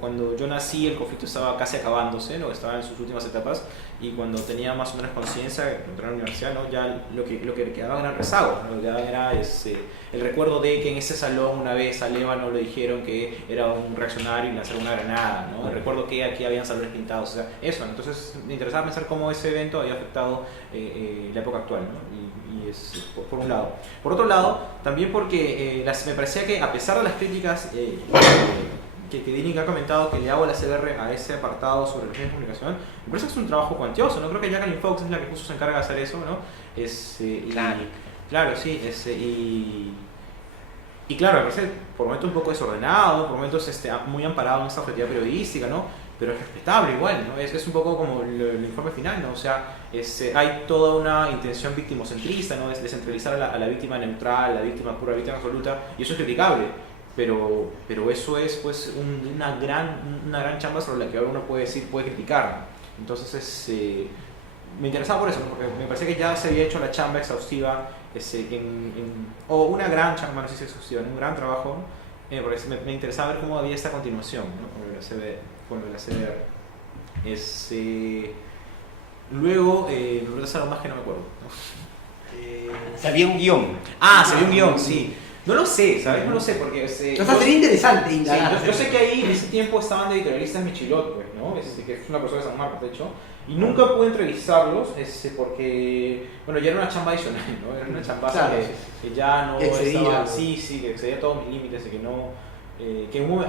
cuando yo nací el conflicto estaba casi acabándose, ¿no? Estaba en sus últimas etapas, y cuando tenía más o menos conciencia, entré a la universidad, ¿no? Ya lo que quedaba eran rezagos, ¿no? Lo que quedaba era el recuerdo de que en ese salón una vez a Lévano le dijeron que era un reaccionario y lanzaron una granada, ¿no? El recuerdo que aquí habían salones pintados, o sea, eso. Entonces me interesaba pensar cómo ese evento había afectado la época actual, ¿no? Y es por un lado. Por otro lado, también porque me parecía que, a pesar de las críticas que Dini ha comentado que le hago a la CBR a ese apartado sobre los medios de comunicación, me parece que es un trabajo cuantioso, ¿no? Creo que Jacqueline Fox es la que justo se encarga de hacer eso, ¿no? Claro, sí, y claro, me parece por momentos un poco desordenado, por momentos muy amparado en esa objetividad periodística, ¿no? Pero es respetable igual, ¿no? Es un poco como el informe final, ¿no? O sea, hay toda una intención victimocentrista, ¿no? Es descentralizar a la víctima neutral, la víctima pura, la víctima absoluta, y eso es criticable. Pero eso es, pues, una gran chamba sobre la que ahora uno puede criticar, ¿no? Entonces, me interesaba por eso, ¿no? Porque me parecía que ya se había hecho la chamba exhaustiva, o una gran chamba, no sé si exhaustiva, un gran trabajo, ¿no? Me interesaba ver cómo había esta continuación, ¿no? Con la CBR. Luego, me preguntas algo más que no me acuerdo, ¿no? Se había un guión. Se había un guión, sí. No lo sé, ¿sabes? No lo sé, porque... sería interesante indagar. Sí, yo sé que ahí en ese tiempo estaban de editorialistas Michilot, pues, ¿no? Que es una persona de San Marcos, de hecho. Y nunca pude entrevistarlos, porque, bueno, ya era una chamba adicional, ¿no? Era una chamba que ya no excedía. Que excedía todos mis límites, y que no...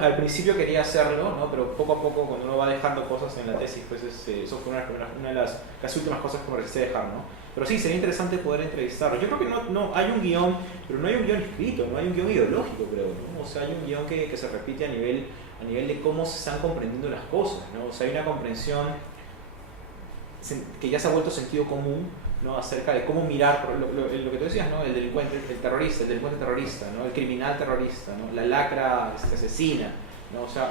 al principio quería hacerlo, ¿no? Pero poco a poco, cuando uno va dejando cosas en la tesis, pues eso fue una de las casi últimas cosas que me resistí a dejar, ¿no? Pero sí, sería interesante poder entrevistarlo. Yo creo que no hay un guión, pero no hay un guión escrito, no hay un guión ideológico, creo, ¿no? O sea, hay un guión que se repite a nivel de cómo se están comprendiendo las cosas, ¿no? O sea, hay una comprensión que ya se ha vuelto sentido común, ¿no? Acerca de cómo mirar lo que tú decías, ¿no? El delincuente terrorista, ¿no? El criminal terrorista, ¿no? La lacra asesina, ¿no? O sea,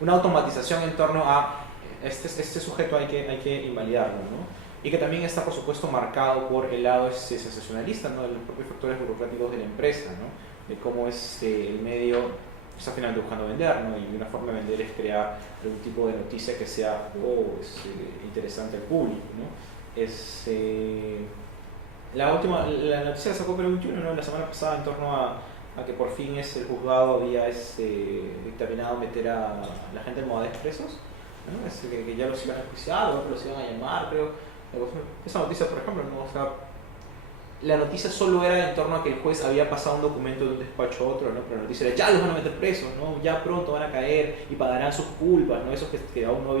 una automatización en torno a este sujeto hay que invalidarlo, ¿no? Y que también está, por supuesto, marcado por el lado sensacionalista, ¿no? De los propios factores burocráticos de la empresa, ¿no? De cómo el medio está finalmente buscando vender, ¿no? Y una forma de vender es crear algún tipo de noticia que sea interesante al público, ¿no? La noticia la sacó Perú 21, ¿no? La semana pasada, en torno a que por fin el juzgado había dictaminado meter a la gente en Movadez presos, ¿no? Que ya los iban a enjuiciar, o los iban a llamar, creo. Esa noticia, por ejemplo, ¿no? O sea, la noticia solo era en torno a que el juez había pasado un documento de un despacho a otro, ¿no? Pero la noticia era, ya los van a meter presos, ¿no? Ya pronto van a caer y pagarán sus culpas, ¿no? Esos que aún no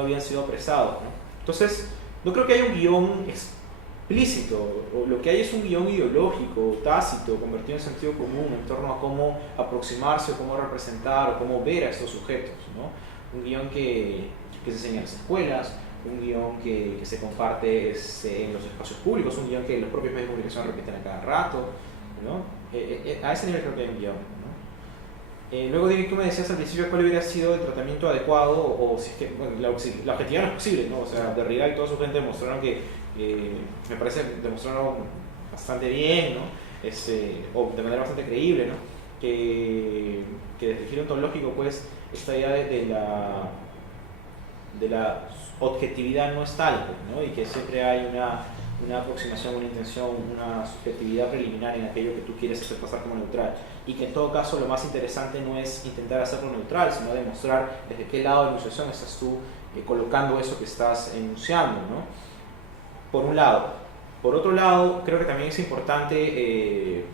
habían sido apresados, ¿no? Entonces, no creo que haya un guión explícito, o lo que hay es un guión ideológico, tácito, convertido en sentido común, en torno a cómo aproximarse, o cómo representar, o cómo ver a estos sujetos, ¿no? Un guión que se enseña en las escuelas, un guión que se comparte en los espacios públicos, un guión que los propios medios de comunicación repiten a cada rato, ¿no? A ese nivel creo que hay un guión, ¿no? Luego, David, tú me decías al principio cuál hubiera sido el tratamiento adecuado, o si es que, bueno, la objetividad no es posible, ¿no? O sea, Derrida y toda su gente demostraron me parece, demostraron bastante bien, ¿no? O de manera bastante creíble, ¿no? Que desde el giro ontológico, pues, esta idea de la objetividad no es tal, ¿no? Y que siempre hay una aproximación, una intención, una subjetividad preliminar en aquello que tú quieres hacer pasar como neutral, y que en todo caso lo más interesante no es intentar hacerlo neutral, sino demostrar desde qué lado de la enunciación estás tú colocando eso que estás enunciando, ¿no? Por un lado. Por otro lado, creo que también es importante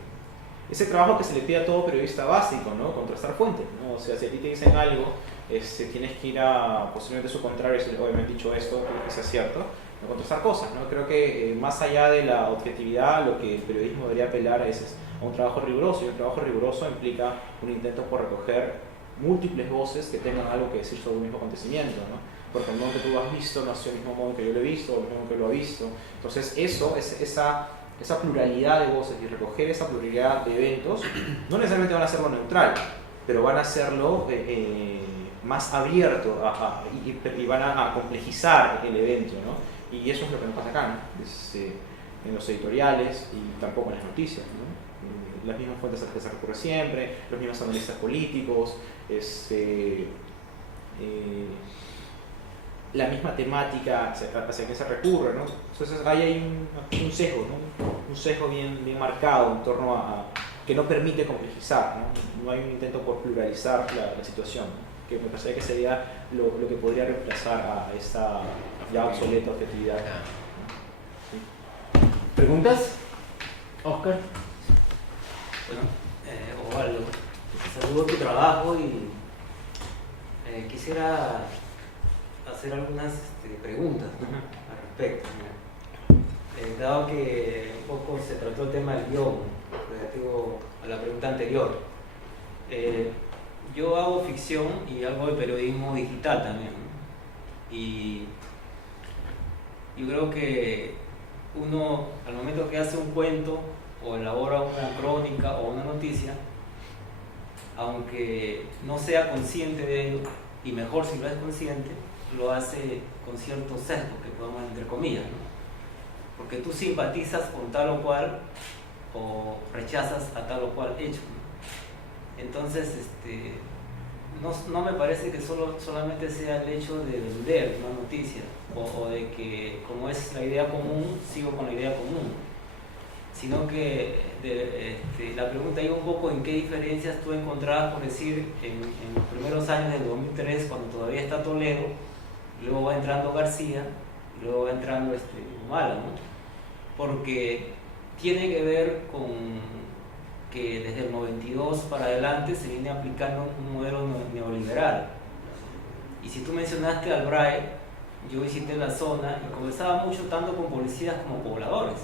ese trabajo que se le pide a todo periodista básico, ¿no? Contrastar fuentes, ¿no? O sea, si a ti te dicen algo, tienes que ir a posiblemente su contrario, si me han dicho esto, creo que sea cierto, no contrastar cosas, ¿no? Creo que más allá de la objetividad, lo que el periodismo debería apelar es a un trabajo riguroso, y un trabajo riguroso implica un intento por recoger múltiples voces que tengan algo que decir sobre un mismo acontecimiento, ¿no? Porque el modo que tú has visto no ha sido el mismo modo que yo lo he visto, o el mismo que lo ha visto. Entonces esa pluralidad de voces y recoger esa pluralidad de eventos no necesariamente van a hacerlo neutral, pero van a hacerlo más abierto y van a complejizar el evento, ¿no? Y eso es lo que nos pasa acá, ¿no? En los editoriales y tampoco en las noticias, ¿no? Las mismas fuentes a las que se recurre siempre, los mismos analistas políticos, la misma temática hacia que se recurre, ¿no? Entonces hay un sesgo, ¿no? Un sesgo bien marcado en torno a que no permite complejizar, ¿no? No hay un intento por pluralizar la situación, ¿no? Que me parece que sería lo que podría reemplazar a esa ya obsoleta objetividad. ¿Sí? ¿Preguntas? Oscar. Bueno, Osvaldo, saludo tu trabajo y quisiera hacer algunas preguntas, ¿no? Al respecto, ¿no? Dado que un poco se trató el tema del guión relativo a la pregunta anterior, yo hago ficción y hago de periodismo digital también, ¿no? Y yo creo que uno, al momento que hace un cuento o elabora una crónica o una noticia, aunque no sea consciente de ello, y mejor si lo es consciente, lo hace con cierto sesgo, que podemos entre comillas, ¿no? Porque tú simpatizas con tal o cual o rechazas a tal o cual hecho, ¿no? Entonces, no me parece que solamente sea el hecho de vender una noticia o de que, como es la idea común, sigo con la idea común, sino que la pregunta iba un poco en qué diferencias tú encontrabas, por decir, en los primeros años del 2003, cuando todavía está Toledo, luego va entrando García, y luego va entrando Humala, ¿no? Porque tiene que ver con que desde el 92 para adelante se viene aplicando un modelo neoliberal. Y si tú mencionaste al BRAE, yo visité la zona y conversaba mucho tanto con policías como pobladores.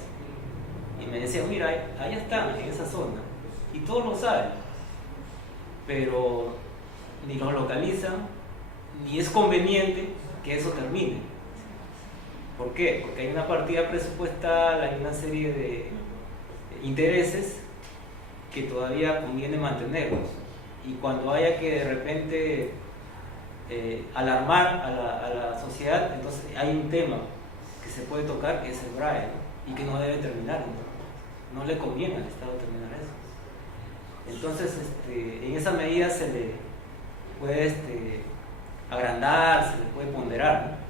Y me decían, mira, allá están, en esa zona. Y todos lo saben. Pero ni los localizan, ni es conveniente que eso termine. ¿Por qué? Porque hay una partida presupuestal, hay una serie de intereses que todavía conviene mantenerlos. Y cuando haya que de repente alarmar a la sociedad, entonces hay un tema que se puede tocar, que es el BRAE, ¿no? Y que no debe terminar. No le conviene al Estado terminar eso. Entonces, en esa medida se le puede agrandar, se le puede ponderar, ¿no?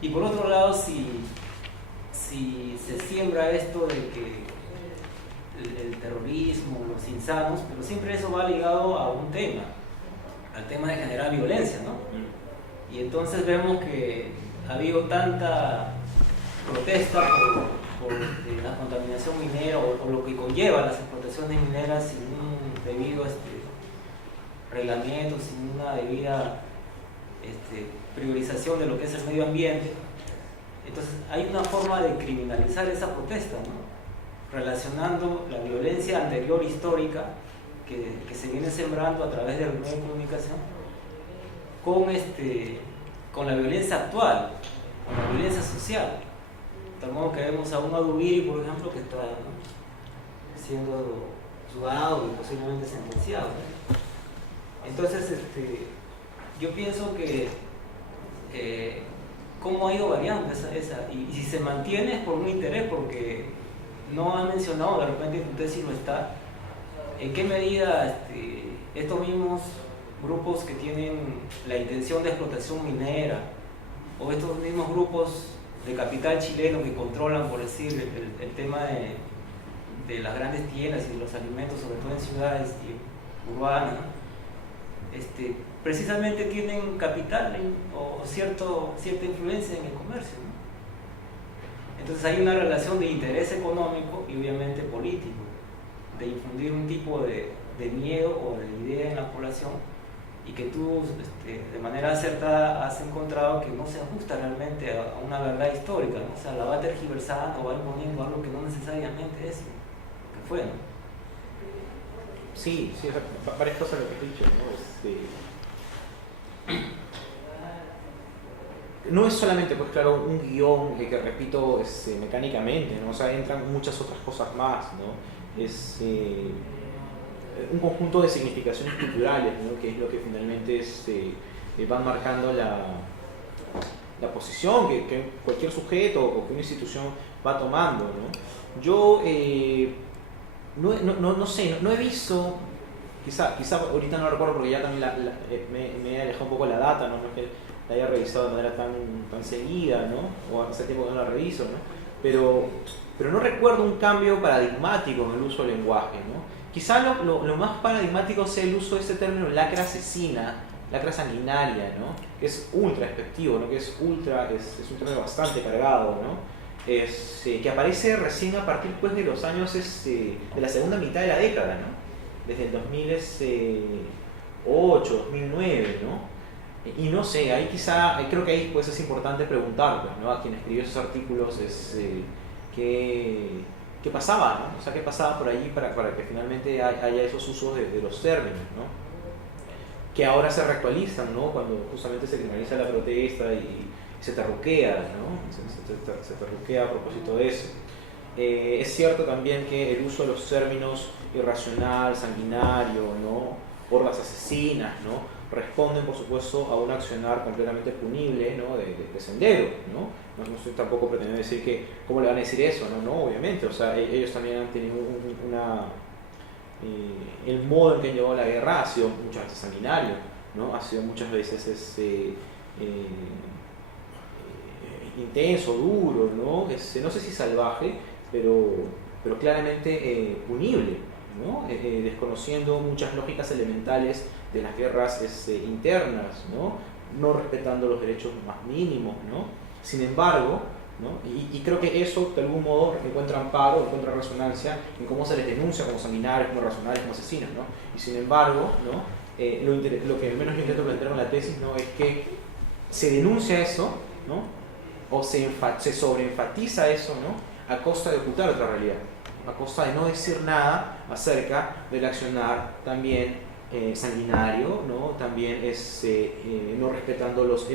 Y por otro lado, si se siembra esto de que el terrorismo, los insanos, pero siempre eso va ligado a un tema, al tema de generar violencia, ¿no? Y entonces vemos que ha habido tanta protesta por la contaminación minera o lo que conlleva las explotaciones mineras sin un debido reglamento, sin una debida priorización de lo que es el medio ambiente. Entonces hay una forma de criminalizar esa protesta, ¿no? Relacionando la violencia anterior histórica que se viene sembrando a través de los medios de comunicación con la violencia actual, con la violencia social. De tal modo que vemos a un Adubiri, por ejemplo, que está, ¿no?, siendo juzgado y posiblemente sentenciado. Entonces, yo pienso que cómo ha ido variando y si se mantiene es por un interés, porque no han mencionado, de repente en tu tesis lo está, en qué medida estos mismos grupos que tienen la intención de explotación minera o estos mismos grupos de capital chileno que controlan, por decir, el tema de las grandes tiendas y de los alimentos, sobre todo en ciudades urbanas, precisamente tienen capital o cierta influencia en el comercio, ¿no? Entonces hay una relación de interés económico y obviamente político. de infundir un tipo de miedo o de idea en la población y que tú de manera acertada has encontrado que no se ajusta realmente a una verdad histórica, ¿no? O sea, la va tergiversando o va imponiendo algo que no necesariamente es lo que fue, ¿no? Sí, sí, o sea, varias cosas lo que he dicho, ¿no? No es solamente, pues claro, un guión que repito mecánicamente, ¿no? O sea, entran muchas otras cosas más, ¿no? Es un conjunto de significaciones culturales, ¿no? Que es lo que finalmente van marcando la posición que cualquier sujeto o que una institución va tomando, ¿no? Yo no sé, no he visto, quizá ahorita no recuerdo porque ya también me he alejado un poco de la data, ¿no? No es que la haya revisado de manera tan seguida, ¿no? O hace tiempo que no la reviso, ¿no? Pero no recuerdo un cambio paradigmático en el uso del lenguaje, ¿no? Quizá lo más paradigmático sea el uso de este término lacra asesina, lacra sanguinaria, ¿no? Que es ultra despectivo, ¿no? Que es un término bastante cargado, ¿no? Que aparece recién a partir pues, de los años de la segunda mitad de la década, ¿no? Desde el 2008, 2009, ¿no? Y no sé, ahí creo que ahí pues, es importante preguntar, pues, ¿no? A quien escribió esos artículos qué pasaba, ¿no? O sea, qué pasaba por allí para que finalmente haya esos usos de los términos, ¿no? Que ahora se reactualizan, ¿no? Cuando justamente se criminaliza la protesta y se terruquea, ¿no? Se terruquea a propósito de eso. Es cierto también que el uso de los términos irracional, sanguinario, ¿no? Hordas asesinas, ¿no? Responden, por supuesto, a un accionar completamente punible, ¿no? de Sendero, ¿no? No estoy tampoco pretendiendo decir que, ¿cómo le van a decir eso? No, obviamente, o sea, ellos también han tenido el modo en que han llevado la guerra ha sido muchas veces sanguinario, ¿no? Ha sido muchas veces intenso, duro, ¿no? No sé si salvaje, pero claramente punible, ¿no? Desconociendo muchas lógicas elementales de las guerras internas, ¿no? Respetando los derechos más mínimos, ¿no? Sin embargo, ¿no? Y creo que eso de algún modo encuentra amparo, encuentra resonancia en cómo se les denuncia como sanguinarios, como irracionales, como asesinos, ¿no? Y sin embargo, ¿no? Lo que al menos yo intento plantear con la tesis, ¿no? Es que se denuncia eso, ¿no? O se sobreenfatiza eso, ¿no? A costa de ocultar otra realidad, a costa de no decir nada acerca del accionar también sanguinario, ¿no? También no respetando los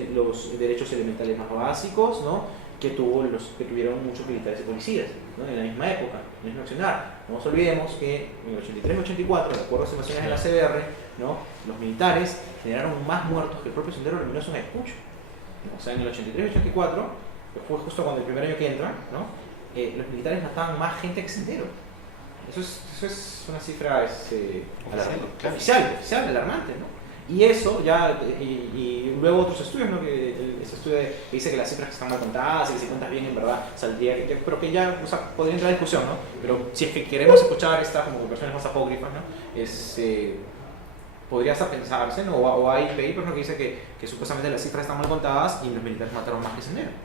derechos elementales más básicos, ¿no? que tuvieron muchos militares y policías, ¿no? En la misma época, en el mismo accionar. No nos olvidemos que en el 83 y 84, de acuerdo a estimaciones de la CBR, ¿no? Los militares generaron más muertos que el propio Sendero Luminoso en Ayacucho, ¿no? O sea, en el 83 y 84, que fue justo cuando el primer año que entra, ¿no? Los militares mataban más gente que Sendero. Eso es una cifra oficial, alarmante, ¿no? Y eso ya, y luego otros estudios, ¿no? Ese estudio que dice que las cifras están mal contadas y que si cuentas bien en verdad saldría, pero que ya, o sea, podría entrar en discusión, ¿no? Pero si es que queremos escuchar estas como versiones más apócrifas, ¿no? Podría hasta pensarse, ¿no? O hay papers, ¿no? Que dice que supuestamente las cifras están mal contadas y los militares mataron más que Sendero, ¿no?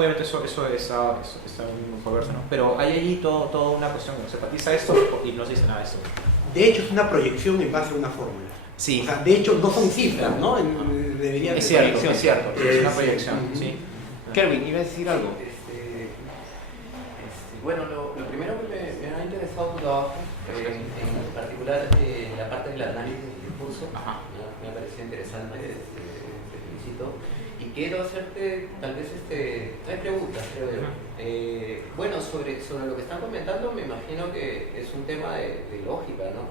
Obviamente eso está muy controverso, ¿no? Pero hay allí toda una cuestión, ¿no? Se enfatiza esto y no se dice nada de esto. De hecho, es una proyección en base a una fórmula. Sí. O sea, de hecho, no son cifras, ¿no? Es cierto, es una proyección, sí. Kelvin, ¿iba a decir algo? Bueno, lo primero que me ha interesado tu trabajo, en particular la parte del análisis del discurso, me ha parecido interesante, te felicito. Y quiero hacerte tal vez tres preguntas, creo yo. Bueno, sobre lo que están comentando, me imagino que es un tema de lógica, ¿no?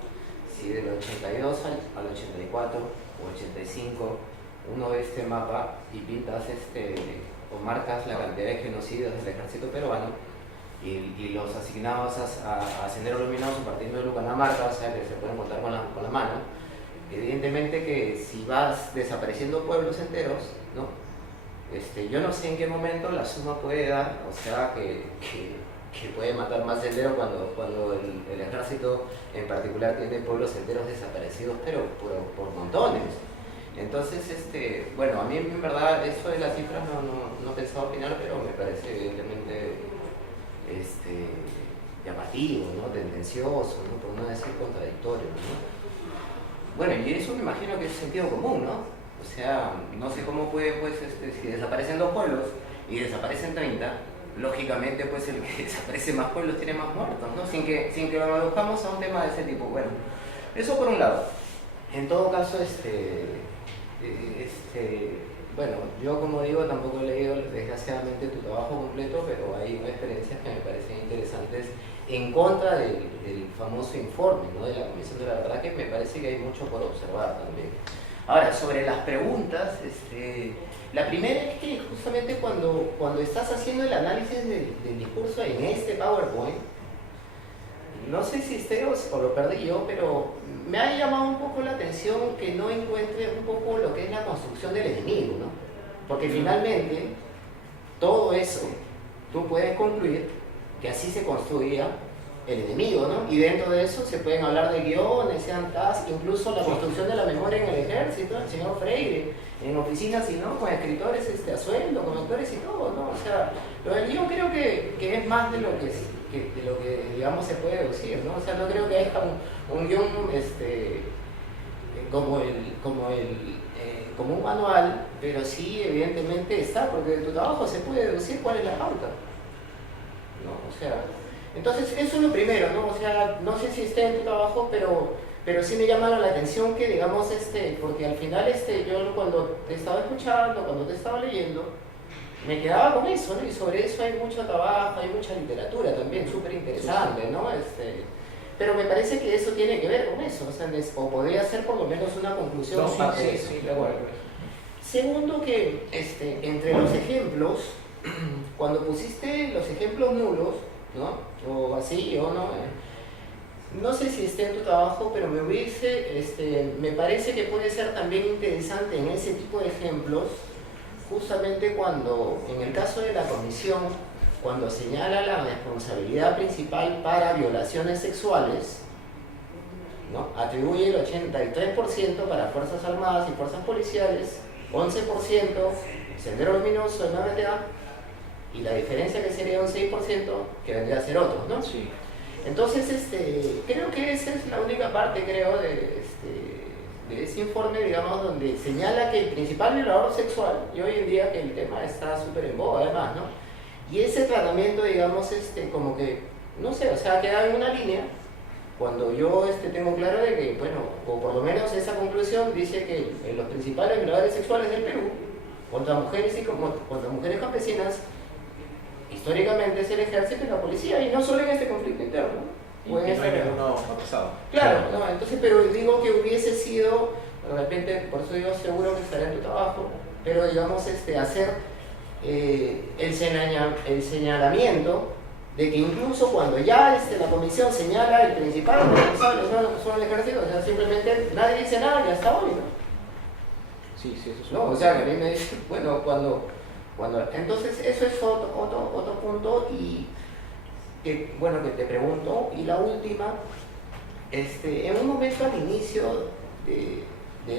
Si del 82 al 84 o 85 uno ve este mapa y pintas o marcas la cantidad de genocidios del ejército peruano y los asignados a Sendero Luminoso partiendo de Lucanamarca, o sea que se pueden contar con la mano, evidentemente que si vas desapareciendo pueblos enteros, ¿no? Yo no sé en qué momento la suma puede dar, o sea que puede matar más Sendero cuando el ejército en particular tiene pueblos enteros desaparecidos, pero por montones. Entonces, bueno, a mí en verdad eso de las cifras no pensaba opinar, pero me parece evidentemente llamativo, ¿no? Tendencioso, ¿no? Por no decir contradictorio, ¿no? Bueno, y eso me imagino que es sentido común, ¿no? O sea, no sé cómo puede, pues, si desaparecen 2 pueblos y desaparecen 30, lógicamente, pues, el que desaparece más pueblos tiene más muertos, ¿no? Sin que lo reduzcamos a un tema de ese tipo. Bueno, eso por un lado. En todo caso, bueno, yo como digo, tampoco he leído desgraciadamente tu trabajo completo, pero hay unas experiencias que me parecen interesantes en contra del famoso informe, ¿no? De la Comisión de la Verdad, que me parece que hay mucho por observar también. Ahora, sobre las preguntas, la primera es que justamente cuando estás haciendo el análisis del discurso en este PowerPoint, no sé si o lo perdí yo, pero me ha llamado un poco la atención que no encuentre un poco lo que es la construcción del enemigo, ¿no? Porque finalmente, todo eso, tú puedes concluir que así se construía el enemigo, ¿no? Y dentro de eso se pueden hablar de guiones, sean tasks, incluso la construcción de la memoria en el ejército, el señor Freire, en oficinas, y no, con escritores a sueldo, con actores y todo, ¿no? O sea, lo del guión creo que es más de lo que digamos se puede deducir, ¿no? O sea, no creo que haya un guión como un manual, pero sí evidentemente está, porque de tu trabajo se puede deducir cuál es la pauta, ¿no? O sea, entonces eso es lo primero, ¿no? O sea, no sé si está en tu trabajo, pero sí me llama la atención que, digamos, porque al final yo cuando te estaba escuchando, cuando te estaba leyendo, me quedaba con eso, ¿no? Y sobre eso hay mucho trabajo, hay mucha literatura también, súper interesante, ¿no? Pero me parece que eso tiene que ver con eso, o sea, o podría ser por lo menos una conclusión. No, sí, de acuerdo. Segundo, que entre los ejemplos, cuando pusiste los ejemplos nulos, ¿no? O así, o no, no sé si esté en tu trabajo, pero me parece que puede ser también interesante en ese tipo de ejemplos, justamente cuando, en el caso de la comisión, cuando señala la responsabilidad principal para violaciones sexuales, ¿no? Atribuye el 83% para Fuerzas Armadas y Fuerzas Policiales, 11% Sendero Luminoso, MRTA, y la diferencia que sería un 6% que vendría a ser otro, ¿no? Sí. Entonces, creo que esa es la única parte, creo, de ese informe, digamos, donde señala que el principal violador sexual, y hoy en día que el tema está súper en boga además, ¿no? Y ese tratamiento, digamos, como que, no sé, o sea, queda en una línea, cuando yo tengo claro de que, bueno, o por lo menos esa conclusión dice que los principales violadores sexuales del Perú, contra mujeres contra mujeres campesinas, históricamente es el ejército y la policía, y no solo en este conflicto interno. Y no hay ninguno pasado. Claro, no, entonces, pero digo que hubiese sido, de repente, por eso digo seguro que estará en tu trabajo, pero digamos, hacer el señalamiento de que incluso cuando ya la comisión señala el principal responsable son el ejército, o sea, simplemente nadie dice nada y hasta hoy, ¿no? Sí, eso es No, o sea, que a mí me dice, bueno, entonces eso es otro punto, y que te pregunto, y la última, en un momento al inicio de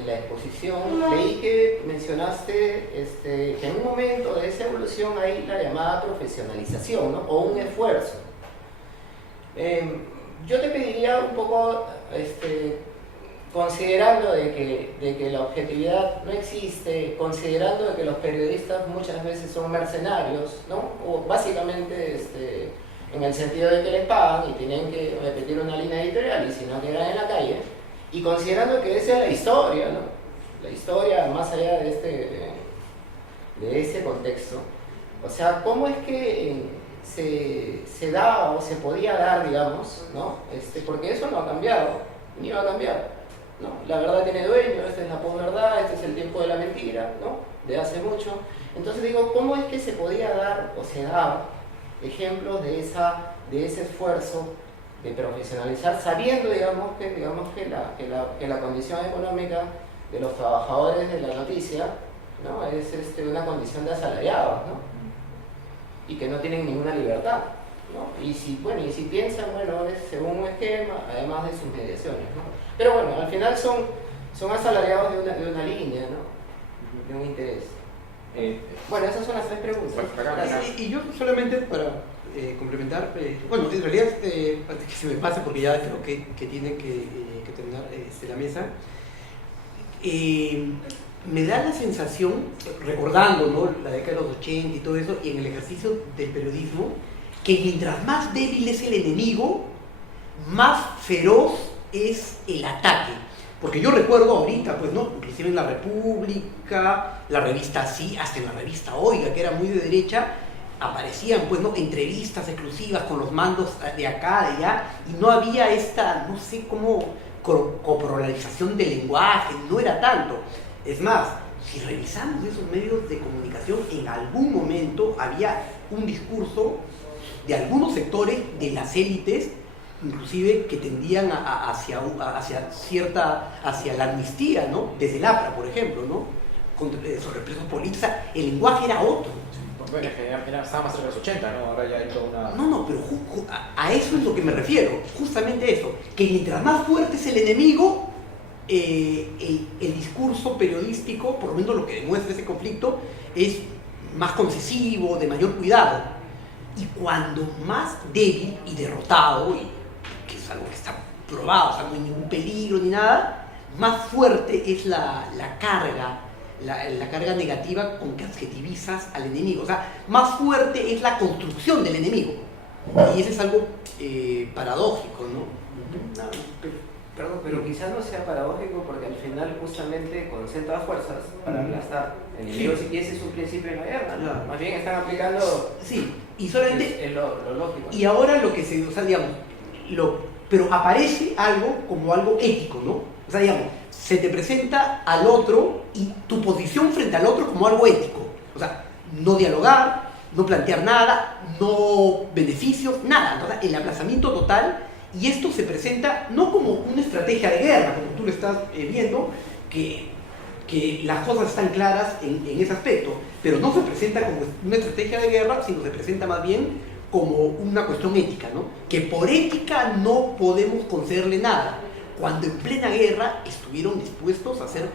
la exposición leí que mencionaste que en un momento de esa evolución hay la llamada profesionalización, ¿no? O un esfuerzo. Yo te pediría un poco, considerando de que la objetividad no existe, considerando de que los periodistas muchas veces son mercenarios, ¿no? O básicamente en el sentido de que les pagan y tienen que repetir una línea editorial y si no quedan en la calle, y considerando que esa es la historia, ¿no? La historia más allá de ese contexto. O sea, ¿cómo es que se da o se podía dar, digamos, ¿no? Porque eso no ha cambiado, ni va a cambiar, ¿no? La verdad tiene dueño, esta es la posverdad, este es el tiempo de la mentira, ¿no? De hace mucho. Entonces digo, ¿cómo es que se podía dar o se daba ejemplos de ese esfuerzo de profesionalizar, sabiendo, digamos que la condición económica de los trabajadores de la noticia, ¿no? Es una condición de asalariados, ¿no? Y que no tienen ninguna libertad, ¿no? Y si piensan, es según un esquema, además de sus mediaciones, ¿no? Pero bueno, al final son asalariados de una línea, ¿no? De un interés. Bueno, esas son las 3 preguntas. Y yo solamente para complementar. Bueno, en realidad, antes que se me pase, porque ya creo que tiene que terminar la mesa, me da la sensación, recordando, ¿no?, la década de los 80 y todo eso, y en el ejercicio del periodismo, que mientras más débil es el enemigo, más feroz es el ataque. Porque yo recuerdo ahorita, pues, ¿no?, inclusive en La República, la revista Sí, hasta en la revista Oiga, que era muy de derecha, aparecían, pues, ¿no?, entrevistas exclusivas con los mandos de acá, de allá, y no había esta, no sé cómo, coprolarización del lenguaje, no era tanto. Es más, si revisamos esos medios de comunicación, en algún momento había un discurso de algunos sectores de las élites, inclusive que tendían hacia la amnistía, ¿no?, desde el APRA, por ejemplo, ¿no?, sobre presos políticos. El lenguaje era otro. Bueno, estaba más cerca de los 80, ¿no? Ahora ya hay toda una... No, pero a eso es lo que me refiero, justamente eso, que mientras más fuerte es el enemigo, el discurso periodístico, por lo menos lo que demuestra ese conflicto, es más concesivo, de mayor cuidado. Y cuando más débil y derrotado, y que es algo que está probado, o sea, no hay ningún peligro ni nada, más fuerte es la carga, la carga negativa con que adjetivizas al enemigo. O sea, más fuerte es la construcción del enemigo. Y eso es algo paradójico, ¿no? Perdón, pero quizás no sea paradójico porque al final justamente concentra fuerzas para aplastar enemigos, y ese es un principio de la guerra, ¿no? Más bien están aplicando... Sí, y solamente... Es lo lógico. Y ahora lo que se... O sea, digamos, pero aparece algo como algo ético, ¿no? O sea, digamos, se te presenta al otro y tu posición frente al otro como algo ético. O sea, no dialogar, no plantear nada, no beneficios, nada. Entonces, el aplazamiento total. Y esto se presenta no como una estrategia de guerra, como tú lo estás viendo, que las cosas están claras en ese aspecto, pero no se presenta como una estrategia de guerra, sino se presenta más bien como una cuestión ética, ¿no? Que por ética no podemos concederle nada, cuando en plena guerra estuvieron dispuestos a hacer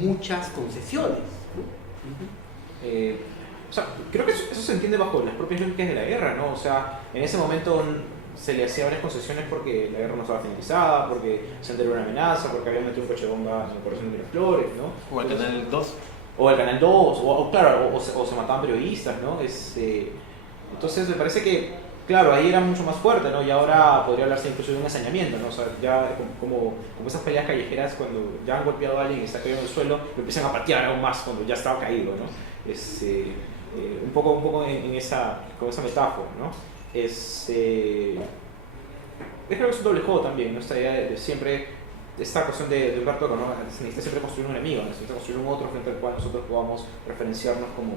muchas concesiones, ¿no? O sea, creo que eso se entiende bajo las propias lógicas de la guerra, ¿no? O sea, en ese momento se le hacían varias concesiones porque la guerra no estaba finalizada, porque Sendero era una amenaza, porque había metido un coche de bomba en el corazón de Miraflores, ¿no? O el Canal 2. O el Canal 2, o se mataban periodistas, ¿no? Entonces me parece que, claro, ahí era mucho más fuerte, ¿no? Y ahora podría hablarse incluso de un ensañamiento, ¿no? O sea, ya como esas peleas callejeras cuando ya han golpeado a alguien y está caído en el suelo, lo empiezan a patear aún más cuando ya estaba caído, ¿no? Un poco con esa metáfora, ¿no? Creo que es un doble juego también, ¿no? Esta idea de siempre, esta cuestión de Humberto Eco, ¿no? Se necesita siempre construir un enemigo, necesita construir un otro frente al cual nosotros podamos referenciarnos como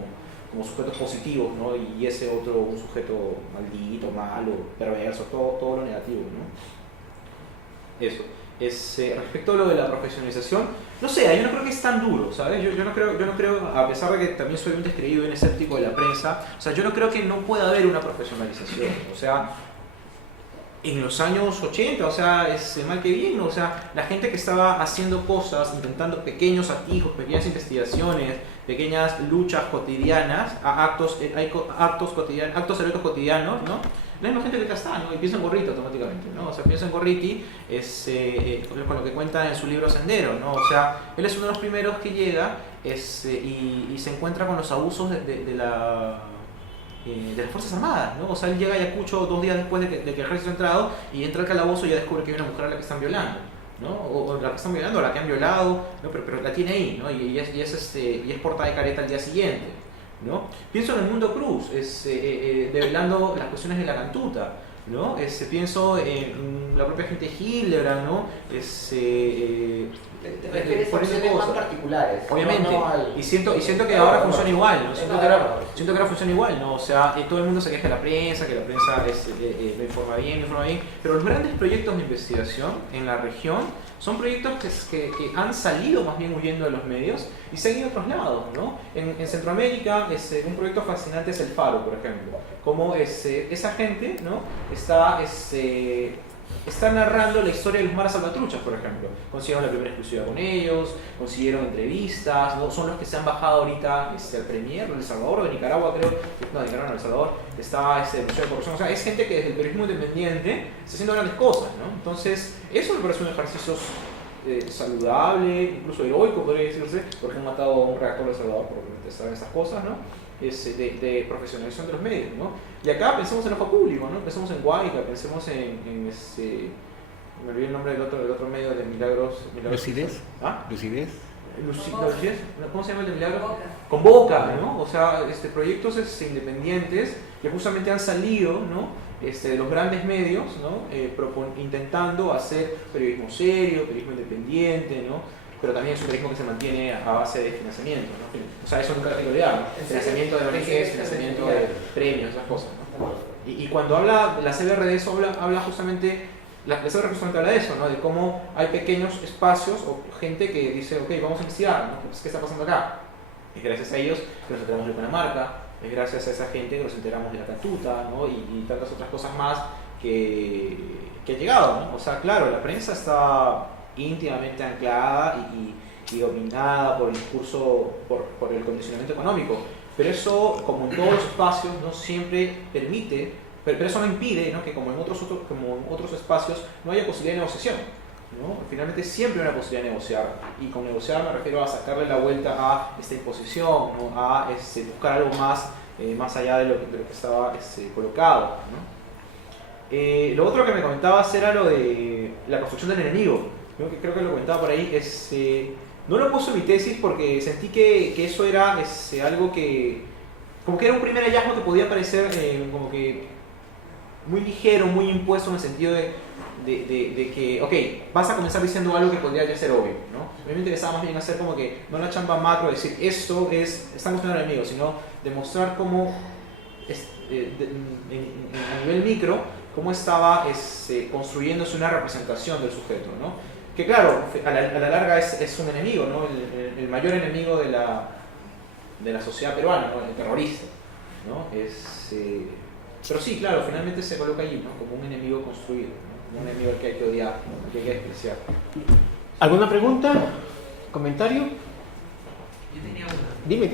sujetos positivos, ¿no? Y ese otro, un sujeto maldito, malo, perverso, todo lo negativo, ¿no? Eso. Respecto a lo de la profesionalización, no sé, yo no creo que es tan duro, ¿sabes? Yo no creo, a pesar de que también soy un descreído y un escéptico de la prensa, o sea, yo no creo que no pueda haber una profesionalización, o sea, en los años 80, o sea, mal que bien, o sea, la gente que estaba haciendo cosas, intentando pequeños atijos, pequeñas investigaciones, pequeñas luchas cotidianas, actos heroicos cotidianos, ¿no? La misma gente que acá está, ¿no? Y piensa en Gorriti automáticamente, ¿no? O sea, piensa en Gorriti con lo que cuenta en su libro Sendero, ¿no? O sea, él es uno de los primeros que llega y se encuentra con los abusos de las Fuerzas Armadas, ¿no? O sea, él llega a Ayacucho 2 días después de que el ejército ha entrado y entra al calabozo y ya descubre que hay una mujer a la que están violando, ¿no? O la que están violando, o la que han violado, ¿no? Pero la tiene ahí, ¿no? Y es portada de careta al día siguiente, ¿no? Pienso en el Mundo Cruz, develando las cuestiones de la cantuta, ¿no? Pienso en la propia gente Hildebrand, ¿no? Te refieres a cuestiones más particulares. Obviamente, y siento que ahora funciona igual, ¿no? Siento que ahora funciona igual, ¿no? O sea, todo el mundo se queja de la prensa, que la prensa no informa bien, pero los grandes proyectos de investigación en la región son proyectos que han salido más bien huyendo de los medios y se han ido a otros lados, ¿no? En Centroamérica, un proyecto fascinante es el Faro, por ejemplo. Como esa gente, ¿no? Está está narrando la historia de los Mara Salvatruchas, por ejemplo. Consiguieron la primera exclusiva con ellos, consiguieron entrevistas, ¿no? Son los que se han bajado ahorita al Premier, de El Salvador o de Nicaragua, creo. No, de Nicaragua, no, El Salvador. Está el Museo de Corrupción. O sea, es gente que desde el periodismo independiente está haciendo grandes cosas, ¿no? Entonces, eso me parece un ejercicio saludable, incluso heroico, podría decirse, porque han matado a un redactor de El Salvador por estar en estas cosas, ¿no? De profesionalización de los medios, ¿no? Y acá pensemos en el ojo público, ¿no? Pensemos en Guayca, pensemos me olvidé el nombre del otro medio de Milagros. ¿Lucidez? ¿Ah? ¿Lucidez? ¿Lucidez? ¿Cómo se llama el de Milagros? Convoca, ¿no? O sea, proyectos independientes que justamente han salido, ¿no? De los grandes medios, ¿no? Intentando hacer periodismo serio, periodismo independiente, ¿no? Pero también es un periodismo que se mantiene a base de financiamiento, ¿no? O sea, eso nunca tengo idea, ¿no? Financiamiento de ONGs, financiamiento de premios, esas cosas, ¿no? Y cuando habla de la CBR de eso, habla justamente, la CBR justamente habla de eso, ¿no? De cómo hay pequeños espacios o gente que dice, ok, vamos a investigar, ¿no? ¿Qué está pasando acá? Es gracias a ellos que nos enteramos de Panamarca, es gracias a esa gente que nos enteramos de la Catuta, ¿no? Y tantas otras cosas más que han llegado, ¿no? O sea, claro, la prensa está íntimamente anclada y dominada por el discurso, por el condicionamiento económico, pero eso, como en todos los espacios, no siempre permite, pero eso no impide, ¿no? Que como en otros espacios no haya posibilidad de negociación, ¿no? Finalmente siempre hay una posibilidad de negociar, y con negociar me refiero a sacarle la vuelta a esta imposición, ¿no? A buscar algo más allá de lo que estaba colocado, ¿no? Lo otro que me comentabas era lo de la construcción del enemigo. Creo que lo comentaba por ahí. No lo puse en mi tesis porque sentí que eso era algo que como que era un primer hallazgo que podía parecer como que muy ligero, muy impuesto, en el sentido de que, ok, vas a comenzar diciendo algo que podría ya ser obvio, ¿no? A mí me interesaba más bien hacer como que, no la chamba macro, decir esto están construyendo enemigos, sino demostrar cómo a nivel micro, cómo estaba construyéndose una representación del sujeto, ¿no? Que claro, a la larga es un enemigo, ¿no? El mayor enemigo de la sociedad peruana, ¿no? El terrorista, ¿no? Pero sí, claro, finalmente se coloca allí, ¿no? Como un enemigo construido, ¿no? Como un enemigo al que hay que odiar, al que hay que despreciar. ¿Alguna pregunta? ¿Comentario? Yo tenía una. Dime.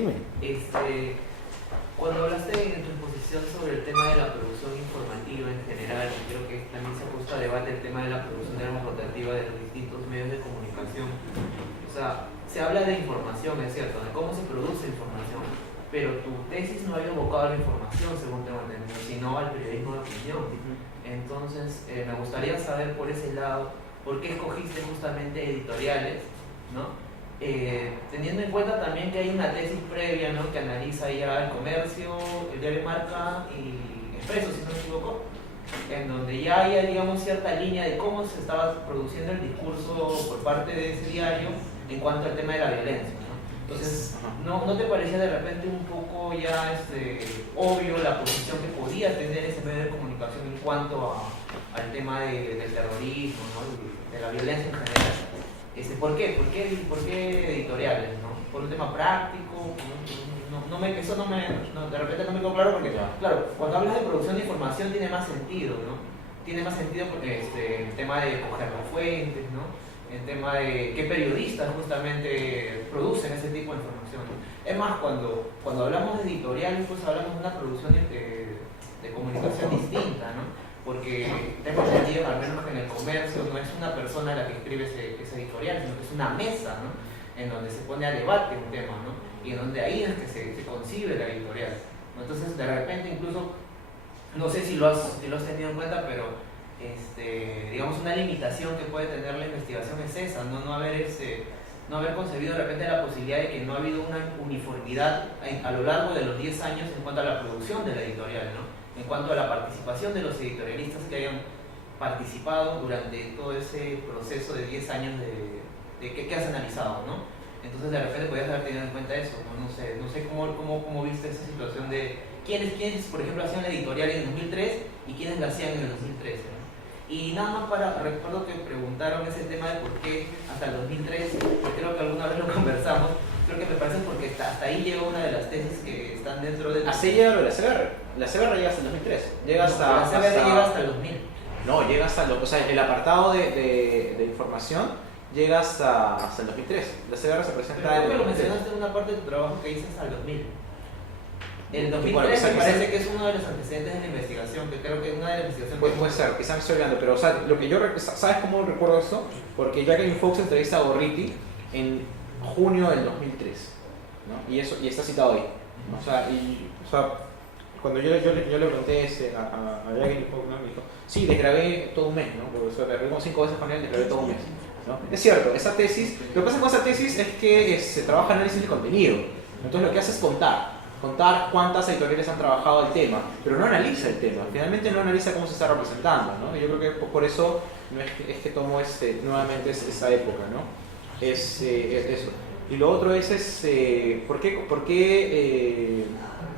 Cuando hablaste en tu exposición sobre el tema de la producción informativa en general, creo que también se ha puesto a debate el tema de la producción de armas rotativa de los distintos medios de comunicación. O sea, se habla de información, es cierto, de cómo se produce información, pero tu tesis no ha ido enfocado a la información, según tengo entendido, sino al periodismo de opinión. Entonces, me gustaría saber por ese lado, ¿por qué escogiste justamente editoriales, ¿no? Teniendo en cuenta también que hay una tesis previa, ¿no? Que analiza ya el Comercio, el diario Marca y Expreso, si no me equivoco, en donde ya hay, digamos, cierta línea de cómo se estaba produciendo el discurso por parte de ese diario en cuanto al tema de la violencia, ¿no? Entonces, ¿no te parecía de repente un poco ya obvio la posición que podía tener ese medio de comunicación en cuanto al tema del terrorismo, ¿no? De la violencia en general? ¿Por qué? ¿Por qué editoriales? ¿No? ¿Por un tema práctico? De repente no me quedó claro porque, claro, cuando hablas de producción de información tiene más sentido, ¿no? Tiene más sentido porque el tema de coger las fuentes, ¿no? El tema de qué periodistas justamente producen ese tipo de información, ¿no? Es más, cuando hablamos de editoriales, pues hablamos de una producción de comunicación distinta, ¿no? Porque tengo entendido, al menos que en el Comercio, no es una persona la que escribe ese editorial, sino que es una mesa, ¿no? En donde se pone a debate un tema, ¿no? Y en donde ahí es que se concibe la editorial, ¿no? Entonces, de repente, incluso, no sé si lo has tenido en cuenta, pero digamos, una limitación que puede tener la investigación es esa, no haber concebido de repente la posibilidad de que no ha habido una uniformidad a lo largo de los 10 años en cuanto a la producción de la editorial, ¿no? En cuanto a la participación de los editorialistas que hayan participado durante todo ese proceso de 10 años de qué has analizado, ¿no? Entonces de repente podrías haber tenido en cuenta eso, ¿no? No sé cómo viste esa situación de quiénes, por ejemplo, hacían la editorial en el 2003 y quiénes la hacían en el 2013, ¿no? Y nada más recuerdo que preguntaron ese tema de por qué hasta el 2003, porque creo que alguna vez lo conversamos, creo que me parece porque hasta ahí llega una de las tesis que están dentro de... Así llega lo de la CBR. La CBR llega hasta el 2003. La CBR llega hasta el 2000. No, llega hasta o sea, el apartado de información llega hasta el 2003. La CBR se presenta Pero en creo el que lo 2003. mencionaste en una parte de tu trabajo que dices al 2000. El Bueno, 2003 me quizá- parece que es uno de los antecedentes de la investigación, que creo que una de las investigaciones... Puede ser, quizás me estoy olvidando, pero o sea, lo que yo ¿sabes cómo recuerdo esto? Porque Jacqueline Fox entrevista a Gorriti en junio del 2003, ¿no? Y está citado ahí, ¿no? O sea, cuando yo le pregunté a Jacqueline Fox, ¿no? Me dijo, sí, desgrabé todo un mes, ¿no? Porque o sea, grabé como 5 veces con él, desgrabé todo un mes, ¿no? Es cierto, esa tesis, lo que pasa con esa tesis es que se trabaja análisis de contenido, entonces lo que hace es contar cuántas editoriales han trabajado el tema, pero no analiza el tema, finalmente no analiza cómo se está representando, ¿no? Y yo creo que por eso no es que tomo nuevamente esa época, ¿no? Es eso. Y lo otro es ¿por qué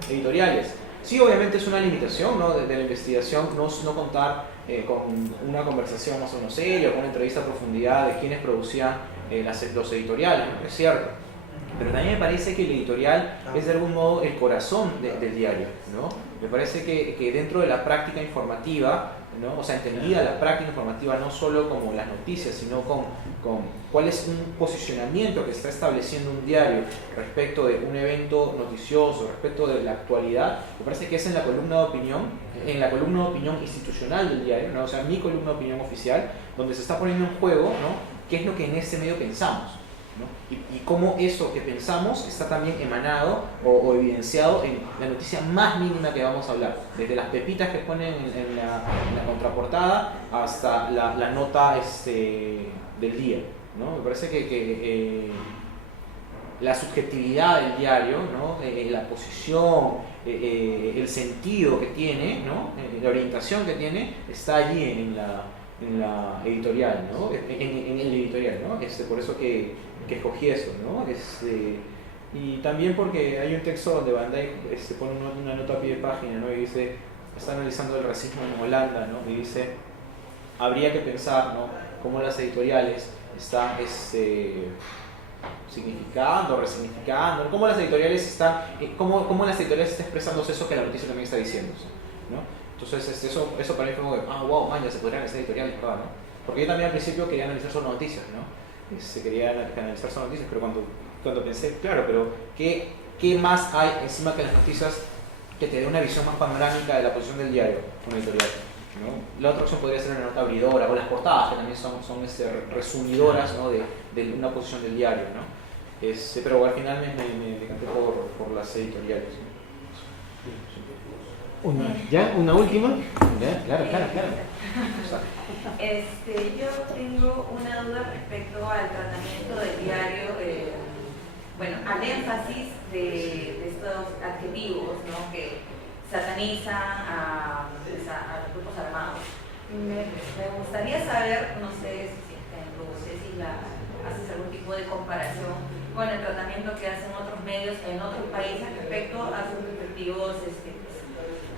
editoriales? Sí, obviamente es una limitación, ¿no? de la investigación, no contar con una conversación más o menos seria, con una entrevista a profundidad de quienes producían los editoriales, ¿no? Es cierto. Pero también me parece que el editorial es de algún modo el corazón del diario, ¿no? Me parece que dentro de la práctica informativa, ¿no? O sea, entendida la práctica informativa no solo como las noticias, sino con cuál es un posicionamiento que está estableciendo un diario respecto de un evento noticioso, respecto de la actualidad, me parece que es en la columna de opinión institucional del diario, ¿no? O sea, mi columna de opinión oficial, donde se está poniendo en juego, ¿no? ¿Qué es lo que en ese medio pensamos? ¿No? Y cómo eso que pensamos está también emanado o evidenciado en la noticia más mínima que vamos a hablar, desde las pepitas que ponen en la contraportada hasta la nota del día, ¿no? Me parece que la subjetividad del diario, ¿no? La posición, el sentido que tiene, ¿no? La orientación que tiene, está allí en la editorial, ¿no? En el editorial, ¿no? Por eso que escogí eso, ¿no? Y también porque hay un texto donde Van Dijk pone una nota a pie de página, ¿no? Y dice, está analizando el racismo en Holanda, ¿no? Y dice, habría que pensar, ¿no? Cómo las editoriales están significando, resignificando, cómo las editoriales están expresándose eso que la noticia también está diciéndose, ¿no? Entonces eso para mí fue como de, wow, man, ya se podrían hacer editoriales, ¿verdad? ¿No? Porque yo también al principio quería analizar solo noticias, ¿no? Quería analizar solo noticias, pero cuando pensé, claro, pero ¿qué más hay encima que las noticias que te dé una visión más panorámica de la posición del diario, una editorial, ¿no? La otra opción podría ser una nota abridora, o las portadas, que también son resumidoras, ¿no? de una posición del diario, ¿no? Pero al final me decanté por las editoriales, ¿no? ¿Una última? ¿Ya? Claro. Yo tengo una duda respecto al tratamiento del diario, al énfasis de estos adjetivos, ¿no? Que satanizan a los grupos armados. Me gustaría saber, no sé si haces algún tipo de comparación con el tratamiento que hacen otros medios en otros países respecto a sus respectivos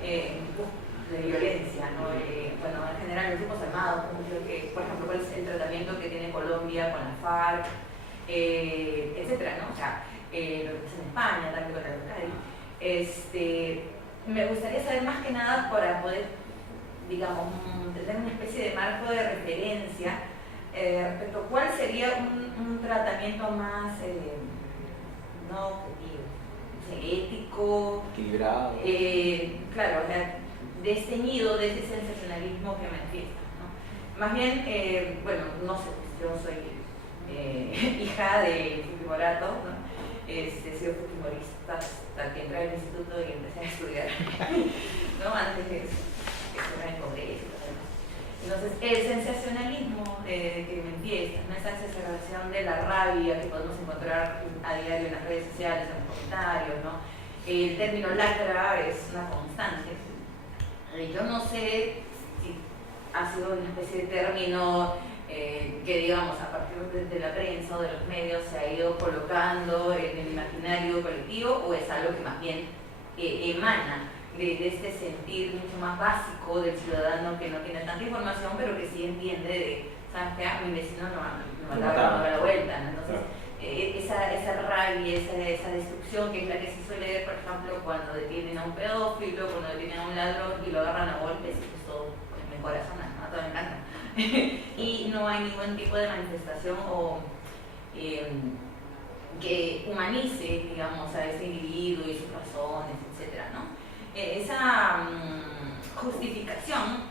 de violencia, ¿no? En general los grupos armados, creo que, por ejemplo, cuál es el tratamiento que tiene Colombia con la FARC, etcétera, ¿no? O sea, lo que pasa en España, también con la Euskadi. Me gustaría saber más que nada para poder, digamos, tener una especie de marco de referencia respecto a cuál sería un tratamiento más no objetivo, ético, equilibrado. Claro, o sea, desteñido de ese sensacionalismo que manifiesta, ¿no? Más bien, no sé, yo soy hija de Fujimorato, ¿no? He sido fujimorista hasta que entré al instituto y empecé a estudiar, ¿no? Antes de estudiar en el Congreso y todo eso. Entonces, el sensacionalismo que manifiesta, ¿no? Esa exacerbación de la rabia que podemos encontrar a diario en las redes sociales, en los comentarios, ¿no? El término lacra es una constante. Yo no sé si ha sido una especie de término que, digamos, a partir de la prensa o de los medios se ha ido colocando en el imaginario colectivo, o es algo que más bien emana de este sentir mucho más básico del ciudadano que no tiene tanta información, pero que sí entiende de, ¿sabes qué? Mi vecino no da la vuelta, ¿no? Entonces, esa rabia, esa destrucción, que es la que se suele ver, por ejemplo, cuando detienen a un pedófilo, cuando detienen a un ladrón y lo agarran a golpes, y eso pues, me corazona, ¿no? me encanta. Y no hay ningún tipo de manifestación o que humanice, digamos, a ese individuo y sus razones, etc., ¿no? Esa justificación,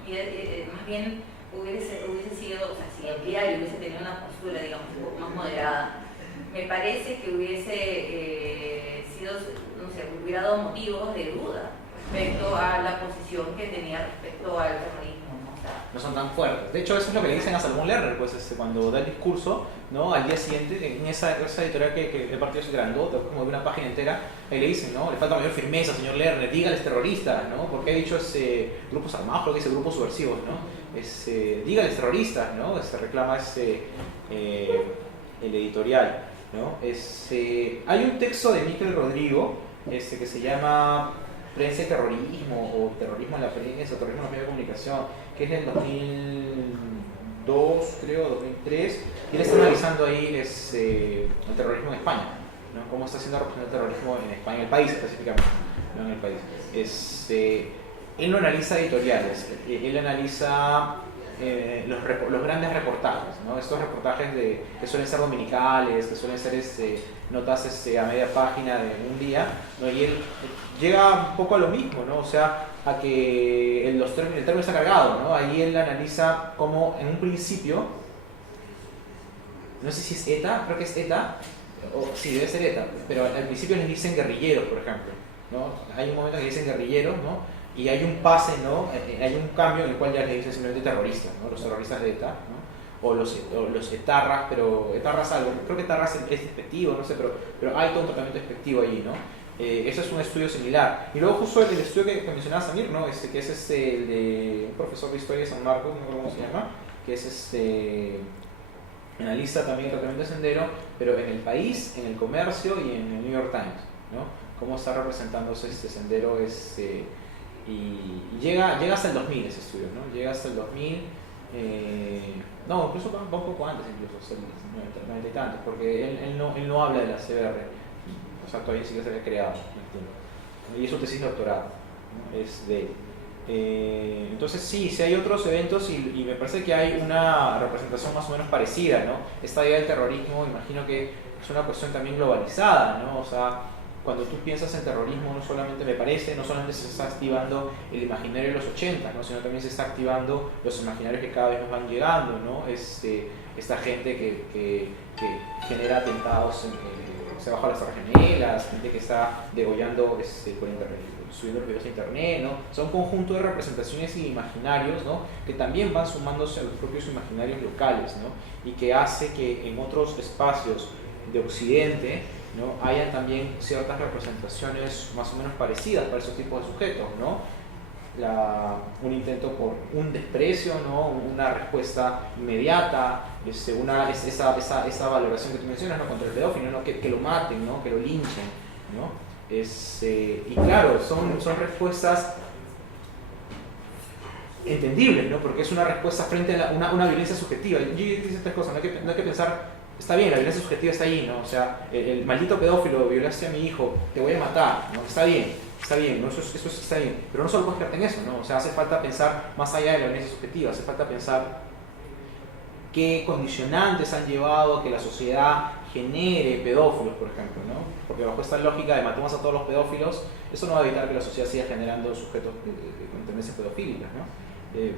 más bien hubiese sido, o sea, si el diario hubiese tenido una postura, digamos, un poco más moderada, me parece que hubiese sido, no sé, hubiera dado motivos de duda respecto a la posición que tenía respecto al terrorismo, ¿no? O sea, no son tan fuertes. De hecho, eso es lo que le dicen a Salomón Lerner, pues, cuando da el discurso, ¿no? Al día siguiente, en esa editorial que el partido es grandota, como de una página entera, ahí le dicen, ¿no? Le falta mayor firmeza, señor Lerner, dígales terroristas, ¿no? Porque ha dicho grupos armados, creo que dice grupos subversivos, ¿no? Dígales terroristas, ¿no? Se reclama el editorial, ¿no? Hay un texto de Miquel Rodrigo que se llama Prensa y Terrorismo, o Terrorismo en la Prensa, o Terrorismo en los Medios de Comunicación, que es del 2002, creo, 2003, y él está analizando ahí el terrorismo en España, ¿no? Cómo está siendo representado el terrorismo en España, en el país específicamente, no en el país. Él no analiza editoriales, él analiza los grandes reportajes, ¿no? Estos reportajes que suelen ser dominicales, que suelen ser notas a media página de un día, ¿no? Y él llega un poco a lo mismo, ¿no? O sea, a que el término está cargado, ¿no? Ahí él analiza cómo en un principio, no sé si es ETA, creo que es ETA, o sí, debe ser ETA, pero al principio les dicen guerrilleros, por ejemplo, ¿no? Hay un momento en que dicen guerrilleros, ¿no? Y hay un pase, ¿no? Hay un cambio en el cual ya le dicen simplemente terroristas, ¿no? Los terroristas de ETA, ¿no? O los etarras, pero etarras algo, creo que etarras es despectivo, no sé, pero hay todo un tratamiento despectivo ahí, ¿no? Ese es un estudio similar. Y luego justo el estudio que mencionaba Samir, ¿no? Que es el de un profesor de historia de San Marcos, no recuerdo cómo se llama, que es analiza también el tratamiento de Sendero, pero en el país, en el comercio y en el New York Times, ¿no? Cómo está representándose Sendero y llega hasta el 2000 ese estudio, ¿no? Llega hasta el 2000, no, incluso va un poco antes, incluso, hasta el 90 y tantos, porque él no habla de la CBR, o sea, todavía sí que se había creado, y es su tesis de doctorado, ¿no? Es de entonces sí hay otros eventos y me parece que hay una representación más o menos parecida, ¿no? Esta idea del terrorismo, imagino que es una cuestión también globalizada, ¿no? O sea, cuando tú piensas en terrorismo, no solamente se está activando el imaginario de los 80, ¿no? Sino también se está activando los imaginarios que cada vez nos van llegando, ¿no? Esta gente que genera atentados se baja las Gemelas, gente que está degollando por internet, subiendo videos a internet, ¿no? Son un conjunto de representaciones y imaginarios, ¿no? Que también van sumándose a los propios imaginarios locales, ¿no? Y que hace que en otros espacios de Occidente, ¿no? Hayan también ciertas representaciones más o menos parecidas para esos tipos de sujetos, ¿no? Un intento por un desprecio, ¿no? Una respuesta inmediata, esa valoración que tú mencionas, ¿no? Contra el pedófilo, ¿no? Que lo maten, ¿no? Que lo linchen, ¿no? Y claro, son respuestas entendibles, ¿no? Porque es una respuesta frente a una violencia subjetiva. Yo dice estas cosas, no hay que pensar, está bien, la violencia subjetiva está ahí, ¿no? O sea, el maldito pedófilo, violaste a mi hijo, te voy a matar, ¿no? Está bien, ¿no? Eso está bien, pero no solo puedes quedarte en eso, ¿no? O sea, hace falta pensar más allá de la violencia subjetiva, hace falta pensar qué condicionantes han llevado a que la sociedad genere pedófilos, por ejemplo, ¿no? Porque bajo esta lógica de matemos a todos los pedófilos, eso no va a evitar que la sociedad siga generando sujetos con tendencias pedofílicas, ¿no?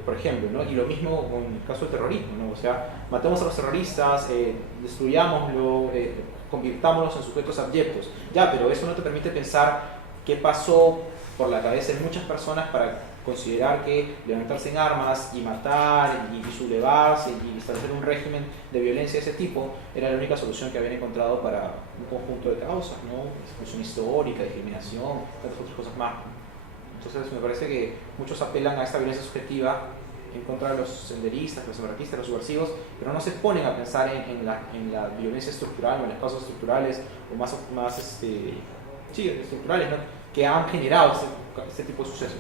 Por ejemplo, ¿no? Y lo mismo con el caso del terrorismo, ¿no? O sea, matemos a los terroristas, destruyámoslo, convirtámoslos en sujetos abyectos. Ya, pero eso no te permite pensar qué pasó por la cabeza de muchas personas para considerar que levantarse en armas y matar y sublevarse y establecer un régimen de violencia de ese tipo era la única solución que habían encontrado para un conjunto de causas, ¿no? Exclusión histórica, discriminación, tantas otras cosas más. Entonces me parece que muchos apelan a esta violencia subjetiva en contra de los senderistas, los anarquistas, los subversivos, pero no se ponen a pensar en la violencia estructural o en las causas estructurales o más estructurales, ¿no? Que han generado este tipo de sucesos.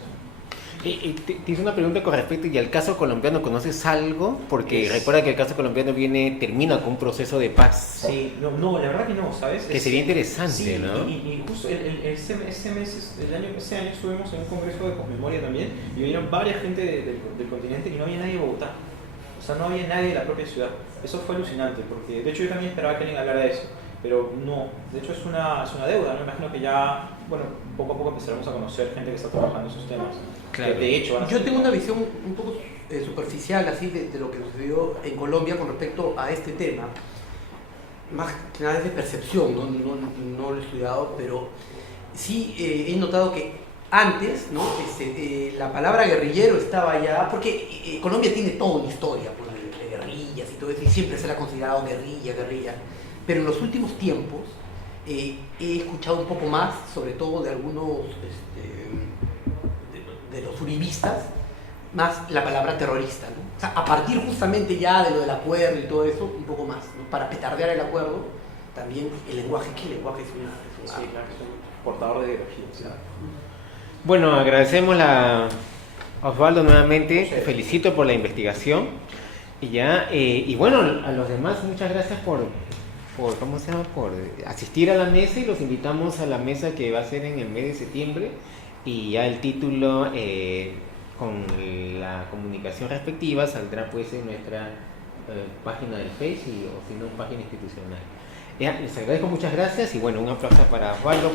Te hice una pregunta con respecto y al caso colombiano, ¿conoces algo? Porque recuerda que el caso colombiano termina con un proceso de paz. Sí, no, la verdad que no, ¿sabes? Que sería interesante, sí, ¿no? Y justo ese año estuvimos en un congreso de Cosmemoria también y vinieron varias gente del continente y no había nadie de Bogotá. O sea, no había nadie de la propia ciudad. Eso fue alucinante, porque de hecho yo también esperaba que alguien hablara de eso, pero no. De hecho es una deuda, me imagino que ya, bueno, poco a poco empezaremos a conocer gente que está trabajando esos temas. Claro. Que de hecho van a Yo ser- tengo una visión un poco superficial así de lo que sucedió en Colombia con respecto a este tema. Más que nada es de percepción, no lo he estudiado, pero sí he notado que antes, ¿no? La palabra guerrillero estaba ya, porque Colombia tiene toda una historia pues, de guerrillas y todo eso, y siempre se la ha considerado guerrilla, pero en los últimos tiempos he escuchado un poco más, sobre todo de algunos de los uribistas, más la palabra terrorista, ¿no? O sea, a partir justamente ya de lo del acuerdo y todo eso, un poco más, ¿no? Para petardear el acuerdo, también el lenguaje, que el lenguaje es una Sí, claro, es un portador de ideología. Claro. Bueno, agradecemos a Osvaldo nuevamente, Sí. te felicito por la investigación y bueno, a los demás muchas gracias por ¿cómo se llama? Por asistir a la mesa y los invitamos a la mesa que va a ser en el mes de septiembre y ya el título con la comunicación respectiva saldrá pues en nuestra página del Face o si no en página institucional. Ya, les agradezco, muchas gracias y bueno, un aplauso para Osvaldo.